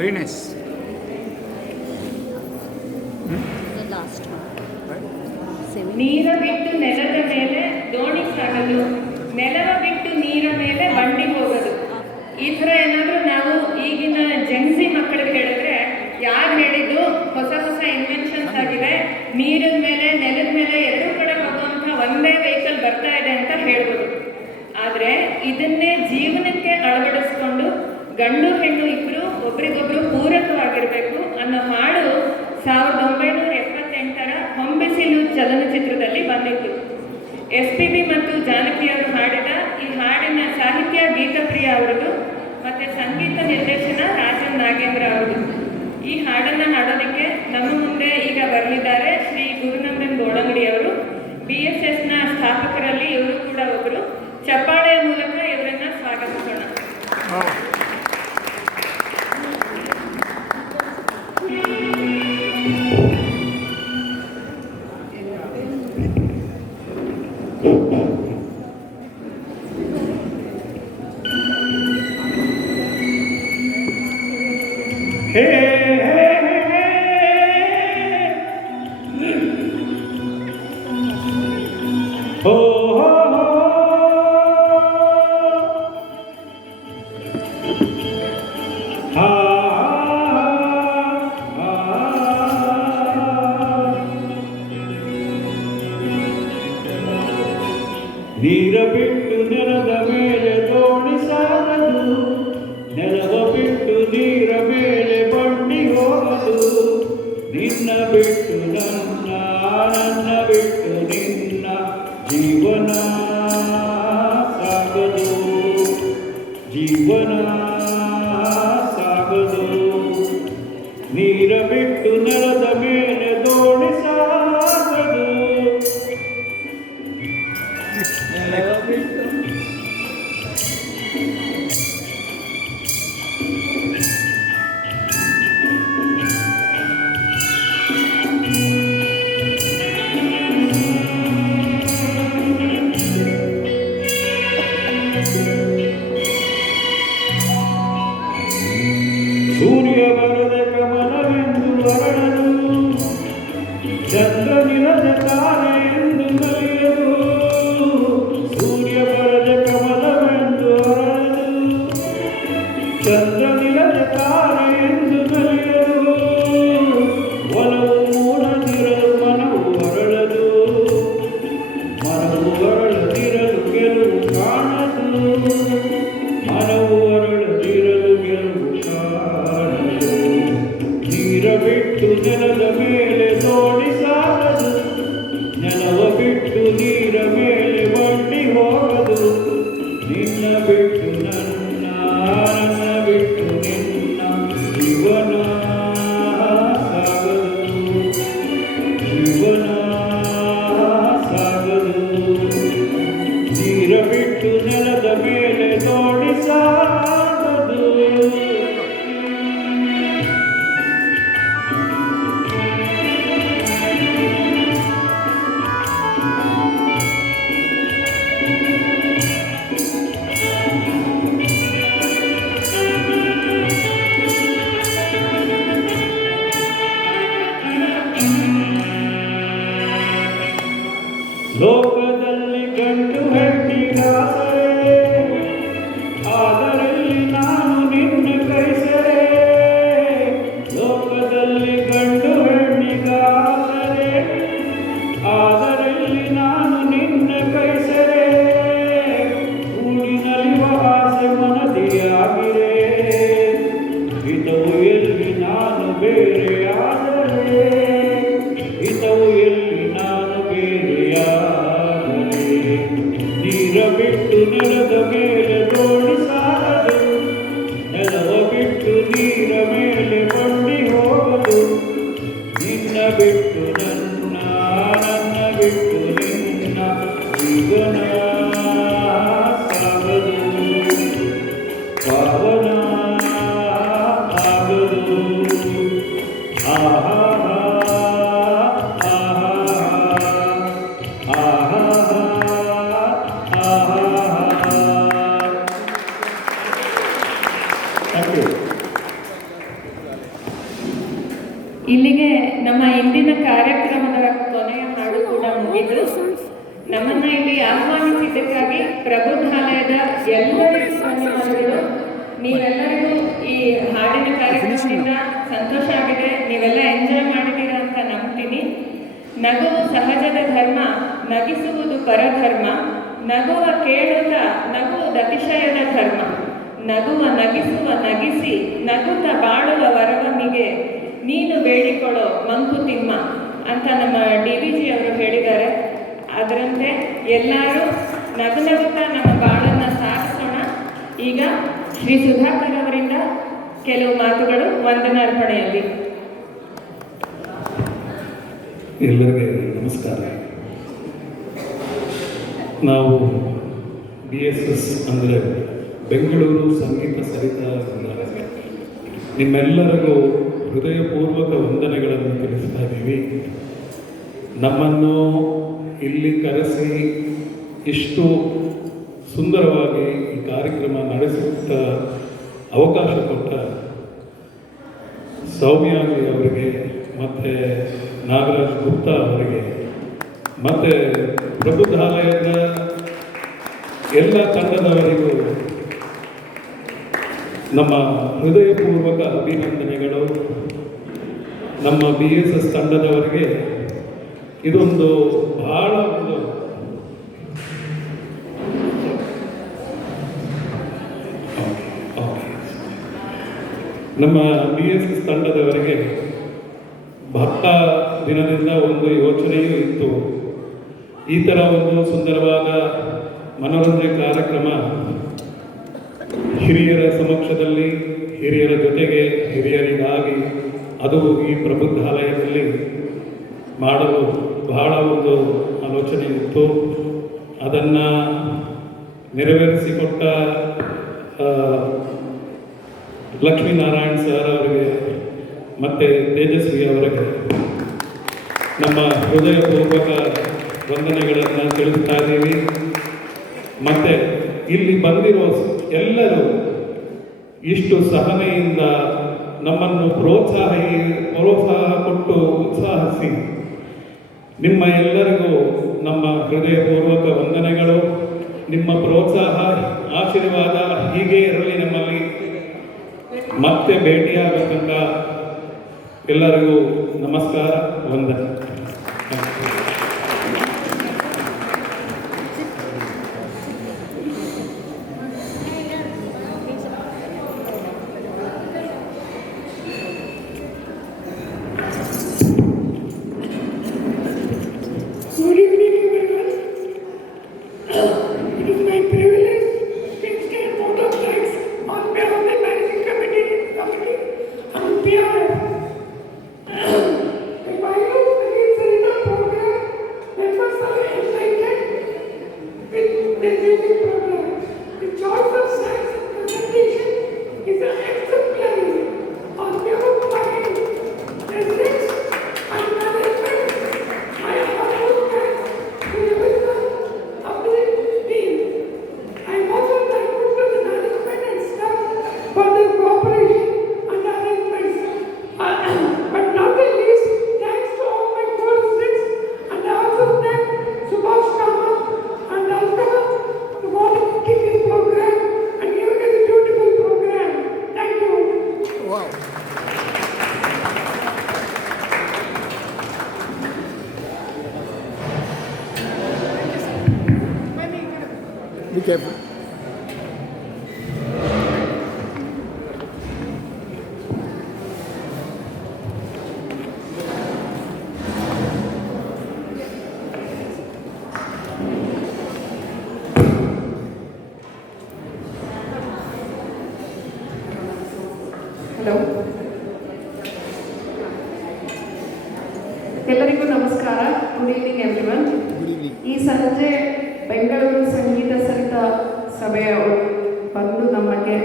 very nice. The last one. ನೀರ ಬಿಟ್ಟು ನೆಲದ ಮೇಲೆ ದೋಣಿ ಸಾಗದು, ನೆಲವ ಬಿಟ್ಟು ನೀರ ಮೇಲೆ ಬಂಡಿ ಹೋಗೋದು. ಈ ಥರ ಏನಾದರೂ ನಾವು ಈಗಿನ ಜೆನ್ಸಿ ಮಕ್ಕಳಿಗೆ ಹೇಳಿದ್ರೆ ಯಾರು ಹೇಳಿದ್ದು ಹೊಸ ಹೊಸ ಇನ್ವೆನ್ಷನ್ಸ್ ಆಗಿದೆ, ನೀರಿನ ಮೇಲೆ ನೆಲದ ಮೇಲೆ ಎರಡೂ ಕಡೆ ಹೋಗುವಂಥ ಒಂದೇ ವೆಹಿಕಲ್ ಬರ್ತಾ ಇದೆ ಅಂತ ಹೇಳ್ಬೋದು. ಆದರೆ ಇದನ್ನೇ ಜೀವನಕ್ಕೆ ಅಳವಡಿಸ್ಕೊಂಡು ಗಂಡು ಹೆಣ್ಣು ಇಬ್ಬರು ಒಬ್ರಿಗೊಬ್ರು ಪೂರಕವಾಗಿರಬೇಕು ಅನ್ನೋ ಹಾಡು 1978ರ ಹೊಂಬಿಸಿಲು ಚಲನಚಿತ್ರದಲ್ಲಿ ಬಂದಿತ್ತು. SPB ಮತ್ತು ಜಾನಕಿ ಅವರು ಹಾಡಿದ ಈ ಹಾಡಿನ ಸಾಹಿತ್ಯ ಗೀತಪ್ರಿಯ ಅವರದು ಮತ್ತು ಸಂಗೀತ ನಿರ್ದೇಶನ ರಾಜನ್ ನಾಗೇಂದ್ರ ಅವರು. ಈ ಹಾಡನ್ನು ಹಾಡೋದಕ್ಕೆ ನಮ್ಮ ಮುಂದೆ ಈಗ ಬರಲಿದ್ದಾರೆ ಶ್ರೀ ಗುರುನಂದನ್ ಗೋಡಂಗಡಿ ಅವರು. BSSನ ಸ್ಥಾಪಕರಲ್ಲಿ ಇವರು ಕೂಡ ಒಬ್ಬರು. ಚಪ್ಪಾಳೆಯ ಮೂಲಕ ಇವರನ್ನ ಸ್ವಾಗತಿಸೋಣ. ಹೇ ಹೇ ಹೇ ಹೋ ಹೋ ಹೋ ಹಾ ನೀರ ಬಿಟ್ಟು ನೆಲದ ಮೇಲೆ ದೋಣಿ ಸಾಗದು, ನೆಲವ ಬಿಟ್ಟು ನೀರ ಮೇಲೆ ಬಂಡಿ ಹೋಗದು. ನಿನ್ನ ಬಿಟ್ಟು ನನ್ನ, ನನ್ನ ಬಿಟ್ಟು ನಿನ್ನ ಜೀವನ ಸಾಗದು, ಜೀವನ ಸಾಗದು. ನೀರ ಬಿಟ್ಟು ನೆಲದ ಮೇಲೆ ದೋಣಿ ಸಾಗದು, ನೆಲವ ಬಿಟ್ಟು ಸೂರ್ಯ ಬರದ ಕಮಲವೆಂದು ಅರಳದು, ಚಂದ್ರ ನಿಲದ ತಾರೆ ಎಂದು ಕಲಿಯದು. ಸೂರ್ಯ ಬರದ ಕಮಲವೆಂದು ಅರಳದು, ಚಂದ್ರ ನಿಲದ ತಾರೆ ಎಂದು ಕಲಿಯದು. ಒಲವು ಮೂಡದಿರಲು ಮನವು ಅರಳದು, ಮನವು ಅರಳದಿರಲು ಗೆಲುವು ಕಾಣದು. ಮನವು ಅರಳದಿರಲು ಗೆಲುವು ಕಾಣದು. ನೀರ ಬಿಟ್ಟು ನೆಲದ ಮೇಲೆ ದೋಣಿ ಸಾಗದು, ನೆಲವ ಬಿಟ್ಟು ನೀರ ಮೇಲೆ ಬಂಡಿ ಹೋಗದು. ನಿನ್ನ ಬಿಟ್ಟು ನನ್ನ, ನನ್ನ ಬಿಟ್ಟು ನಿನ್ನ ಜೀವನ ಸಾಗದು, ಜೀವನ ಸಾಗದು. ನೀರ ಬಿಟ್ಟು ನೆಲದ ಮೇಲೆ ದೋಣಿ ಸಾಗದು. ಲೋಕದಲ್ಲಿ ಗಂಡು ಹೆಣ್ಣಿಗಾಸರೆ, ಅದರಲ್ಲಿ ನಾನು ನಿನ್ನ ಕೈಸರೆ. ಲೋಕದಲ್ಲಿ ಗಂಡು ಹೆಣ್ಣಿಗಾಸರೆ, ಅದರಲ್ಲಿ ನಾನು ನಿನ್ನ ಕೈಸರೆ. ಊರಿನಲ್ಲಿವ ಆಸೆ ಮನದಿಯಾಗಿರೆ, ಹಿತವು ಎಲ್ಲಿ ನಾನು ಬೇರೆಯಾದರೆ, ಹಿತವು ಎಲ್ಲಿ ನಾನು ಬೇರೆಯಾದರೆ. ನೀರ ಬಿಟ್ಟು ನೆಲದ ಮೇಲೆ ದೋಣಿ ಸಾಗದು, ನೆಲವ ಬಿಟ್ಟು ನೀರ ಮೇಲೆ ಬಂಡಿ ಹೋಗದು. ನಿನ್ನ ಬಿಟ್ಟು ನನ್ನ, ನನ್ನ ಬಿಟ್ಟು ನಿನ್ನ ಜೀವನ ಸಾಗದು, ಪಾವನ ಆಗದು. ಆಹಾ ಆಹಾ ಆಹಾ ಆಹಾ ಇಲ್ಲಿಗೆ ನಮ್ಮ ಇಂದಿನ ಕಾರ್ಯಕ್ರಮದ ಕೊನೆಯ ಹಾಡು ಕೂಡ ಮುಗಿದು ನಮ್ಮನ್ನ ಇಲ್ಲಿ ಆಹ್ವಾನಿಸಿದ್ದಕ್ಕಾಗಿ ಪ್ರಬುದ್ಧಾಲಯದ ಎಲ್ಲರಿಗೂ ಧನ್ಯವಾದಗಳು. ನೀವೆಲ್ಲರಿಗೂ ಈ ಹಾಡಿನ ಕಾರ್ಯಕ್ರಮದಿಂದ ಸಂತೋಷ ಆಗಿದೆ, ನೀವೆಲ್ಲ ಎಂಜಾಯ್ ಮಾಡಿದ್ದೀರಾ ಅಂತ ನಂಬ್ತೀನಿ. ನಗುವು ಸಹಜದ ಧರ್ಮ, ನಗಿಸುವುದು ಪರಧರ್ಮ, ನಗುವ ಕೇಳುತ್ತ ನಗುವುದು ಅತಿಶಯದ ಧರ್ಮ, ನಗುವ ನಗಿಸುವ ನಗಿಸಿ ನಗುತ್ತ ಬಾಳುವ ವರವನಿಗೆ ನೀನು ಬೇಡಿಕೊಳ್ಳೋ ಮಂಕುತಿಮ್ಮ ಅಂತ ನಮ್ಮ DVG ಅವರು ಹೇಳಿದ್ದಾರೆ. ಅದರಂತೆ ಎಲ್ಲರೂ ನಗುತ್ತಾ ನಮ್ಮ ಬಾಳನ್ನು ಸಾಗಿಸೋಣ. ಈಗ ಶ್ರೀ ಸುಧಾಕರ್ ಅವರಿಂದ ಕೆಲವು ಮಾತುಗಳು ವಂದನಾರ್ಪಣೆಯಲ್ಲಿ. ಎಲ್ಲರಿಗೆ ನಮಸ್ಕಾರ. ನಾವು BSS ಅಂದರೆ ಬೆಂಗಳೂರು ಸಂಗೀತ ಸರಿತ ನಿಮ್ಮೆಲ್ಲರಿಗೂ ಹೃದಯಪೂರ್ವಕ ವಂದನೆಗಳನ್ನು ತಿಳಿಸ್ತಾ ಇದ್ದೀವಿ. ನಮ್ಮನ್ನು ಇಲ್ಲಿ ಕರೆಸಿ ಇಷ್ಟು ಸುಂದರವಾಗಿ ಈ ಕಾರ್ಯಕ್ರಮ ನಡೆಸುತ್ತ ಅವಕಾಶ ಕೊಟ್ಟ ಸೌಮ್ಯಾಗಿ ಅವರಿಗೆ ಮತ್ತು ನಾಗರಾಜ್ ಗುಪ್ತಾ ಅವರಿಗೆ ಮತ್ತು ಪ್ರಬುದ್ಧಾಲಯದ ಎಲ್ಲ ತಂಡದವರಿಗೂ ನಮ್ಮ ಹೃದಯಪೂರ್ವಕ ಅಭಿನಂದನೆಗಳು. ನಮ್ಮ BSS ತಂಡದವರಿಗೆ ಇದೊಂದು ಬಹಳ ಒಂದು ನಮ್ಮ BSS ತಂಡದವರಿಗೆ ಬಹಳ ದಿನದಿಂದ ಒಂದು ಯೋಚನೆಯೂ ಇತ್ತು. ಈ ಥರ ಒಂದು ಸುಂದರವಾದ ಮನೋರಂಜನೆ ಕಾರ್ಯಕ್ರಮ ಹಿರಿಯರ ಸಮಕ್ಷದಲ್ಲಿ, ಹಿರಿಯರ ಜೊತೆಗೆ, ಹಿರಿಯರಿಗಾಗಿ ಅದು ಈ ಪ್ರಬುದ್ಧಾಲಯದಲ್ಲಿ ಮಾಡಲು ಬಹಳ ಒಂದು ಆಲೋಚನೆ ಇತ್ತು. ಅದನ್ನು ನೆರವೇರಿಸಿಕೊಟ್ಟ ಲಕ್ಷ್ಮೀನಾರಾಯಣ್ ಸರ್ ಅವರಿಗೆ ಮತ್ತು ತೇಜಸ್ವಿ ಅವರಿಗೆ ನಮ್ಮ ಹೃದಯಪೂರ್ವಕ ವಂದನೆಗಳನ್ನು ತಿಳಿಸ್ತಾ ಇದ್ದೀವಿ. ಮತ್ತು ಇಲ್ಲಿ ಬಂದಿರೋ ಎಲ್ಲರೂ ಇಷ್ಟು ಸಹನೆಯಿಂದ ನಮ್ಮನ್ನು ಪ್ರೋತ್ಸಾಹ ಕೊಟ್ಟು ಉತ್ಸಾಹಿಸಿ ನಿಮ್ಮ ಎಲ್ಲರಿಗೂ ನಮ್ಮ ಹೃದಯಪೂರ್ವಕ ವಂದನೆಗಳು. ನಿಮ್ಮ ಪ್ರೋತ್ಸಾಹ ಆಶೀರ್ವಾದ ಹೀಗೆ ಇರಲಿ ನಮ್ಮಲ್ಲಿ. ಮತ್ತೆ ಭೇಟಿಯಾಗತಕ್ಕ ಎಲ್ಲರಿಗೂ ನಮಸ್ಕಾರ, ವಂದನೆ. Good evening, everyone. It is my privilege to extend vote of thanks on behalf of the managing committee and PRF. The Bible Sangeet Sarita program members are enlightened with the music program. The choice of songs and presentation is exemplary. On behalf of my residents and management, I heartfelt thanks to everyone of the team. I am also thankful to the management and staff for their cooperation and arrangements. But not the least, thanks to all my co-residents, and I also thank Subhash Kamath and Alkama for volunteering this program and giving us a beautiful program. Thank you. Wow. Be careful. Hello, ಎಲ್ಲರಿಗೂ ನಮಸ್ಕಾರ. Good evening everyone. Good evening. ಈ ಸಂಜೆ ಬೆಂಗಳೂರು ಸಂಗೀತ ಸರಿತ ಸಭೆಯವರು ಬಂದು ನಮಗೆ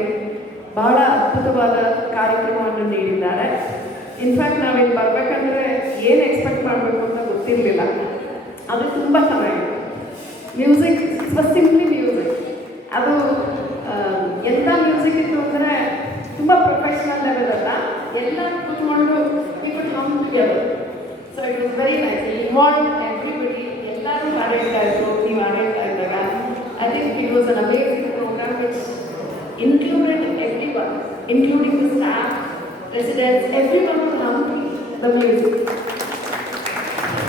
ಬಹಳ ಅದ್ಭುತವಾದ ಕಾರ್ಯಕ್ರಮವನ್ನು ನೀಡಿದ್ದಾರೆ. ಇನ್ಫ್ಯಾಕ್ಟ್ ನಾವಿಲ್ಲಿ ಬರಬೇಕಂದ್ರೆ ಏನು ಎಕ್ಸ್ಪೆಕ್ಟ್ ಮಾಡಬೇಕು ಅಂತ ಗೊತ್ತಿರಲಿಲ್ಲ. ಅದು ತುಂಬ ಚೆನ್ನಾಗಿದೆ. Music was simply music. ಅದು ಎಂಥ ಮ್ಯೂಸಿಕ್ ಇತ್ತು ಅಂದರೆ ತುಂಬ ಪ್ರೊಫೆಷ್ನಲ್ ಲೆವೆಲ್ ಅಲ್ಲ, ಎಲ್ಲ ಕೂತ್ಕೊಂಡು people come together. So it was very nice. He involved everybody. ಎಲ್ಲರೂ ಹಾಡಾಡ್ತಾ ಇದ್ರು, ನೀವು ಹಾಡಾಡ್ತಾ ಇದ್ದಾಗ. I think it was an amazing program which included everyone, including the staff, residents, everyone who loved the music.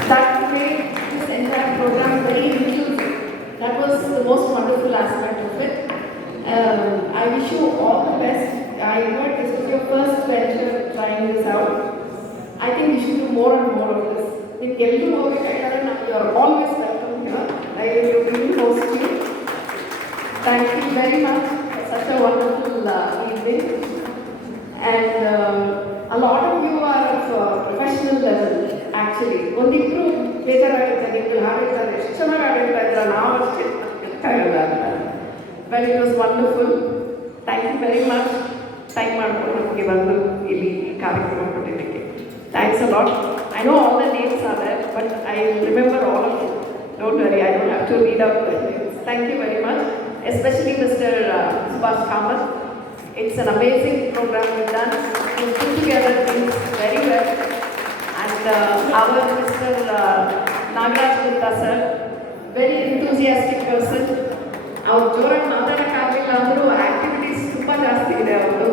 That made this entire program very inclusive. That was the most wonderful aspect of it. I wish you all the best. I heard this was your first venture trying this out. I think we should do more and more of this. You are always welcome here. I will really host you. Thank you very much for such a wonderful evening. And a lot of you are of professional level, actually. ಒಂದಿಬ್ರು ಬೇಜಾರಾಗುತ್ತೆ, ನೀವು ಹಾಡಿರ್ತಾರೆ, ಎಷ್ಟು ಚೆನ್ನಾಗಿ ಹಾಡಿರ್ತಾ ಇದ್ರ, ನಾವು ಅಷ್ಟೇ ಹೇಳ್ತಾ ಇಲ್ಲ ಅಂತ. But it was wonderful. Thank you very much. Time ಮಾಡ್ಕೊಂಡು ನಮಗೆ ಬಂದು ಇಲ್ಲಿ ಕಾರ್ಯಕ್ರಮ ಕೊಟ್ಟಿದ್ದಕ್ಕೆ. Thanks a lot. I know all the names are there, but I remember all of you. Don't worry, I don't have to read out the names. Thank you very much. Especially Mr. Subhash Kamath. It's an amazing program we've done. We've put together things very well. And our Mr. Nagaraj Gupta sir, very enthusiastic person. ಅವ್ರ ಜೋರಾಗಿ ಮಾತಾಡೋಕ್ಕಾಗಲಿಲ್ಲ ಅಂದರೂ activities ತುಂಬ ಜಾಸ್ತಿ ಇದೆ ಅವರು.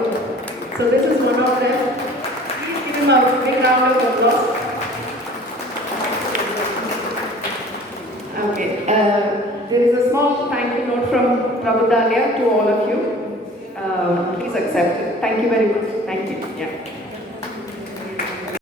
So this is one of them. Please give him a big round of applause. Okay. There is a small thank you note from Prabhudalia to all of you. Please accept it. Thank you very much. Thank you. Yeah.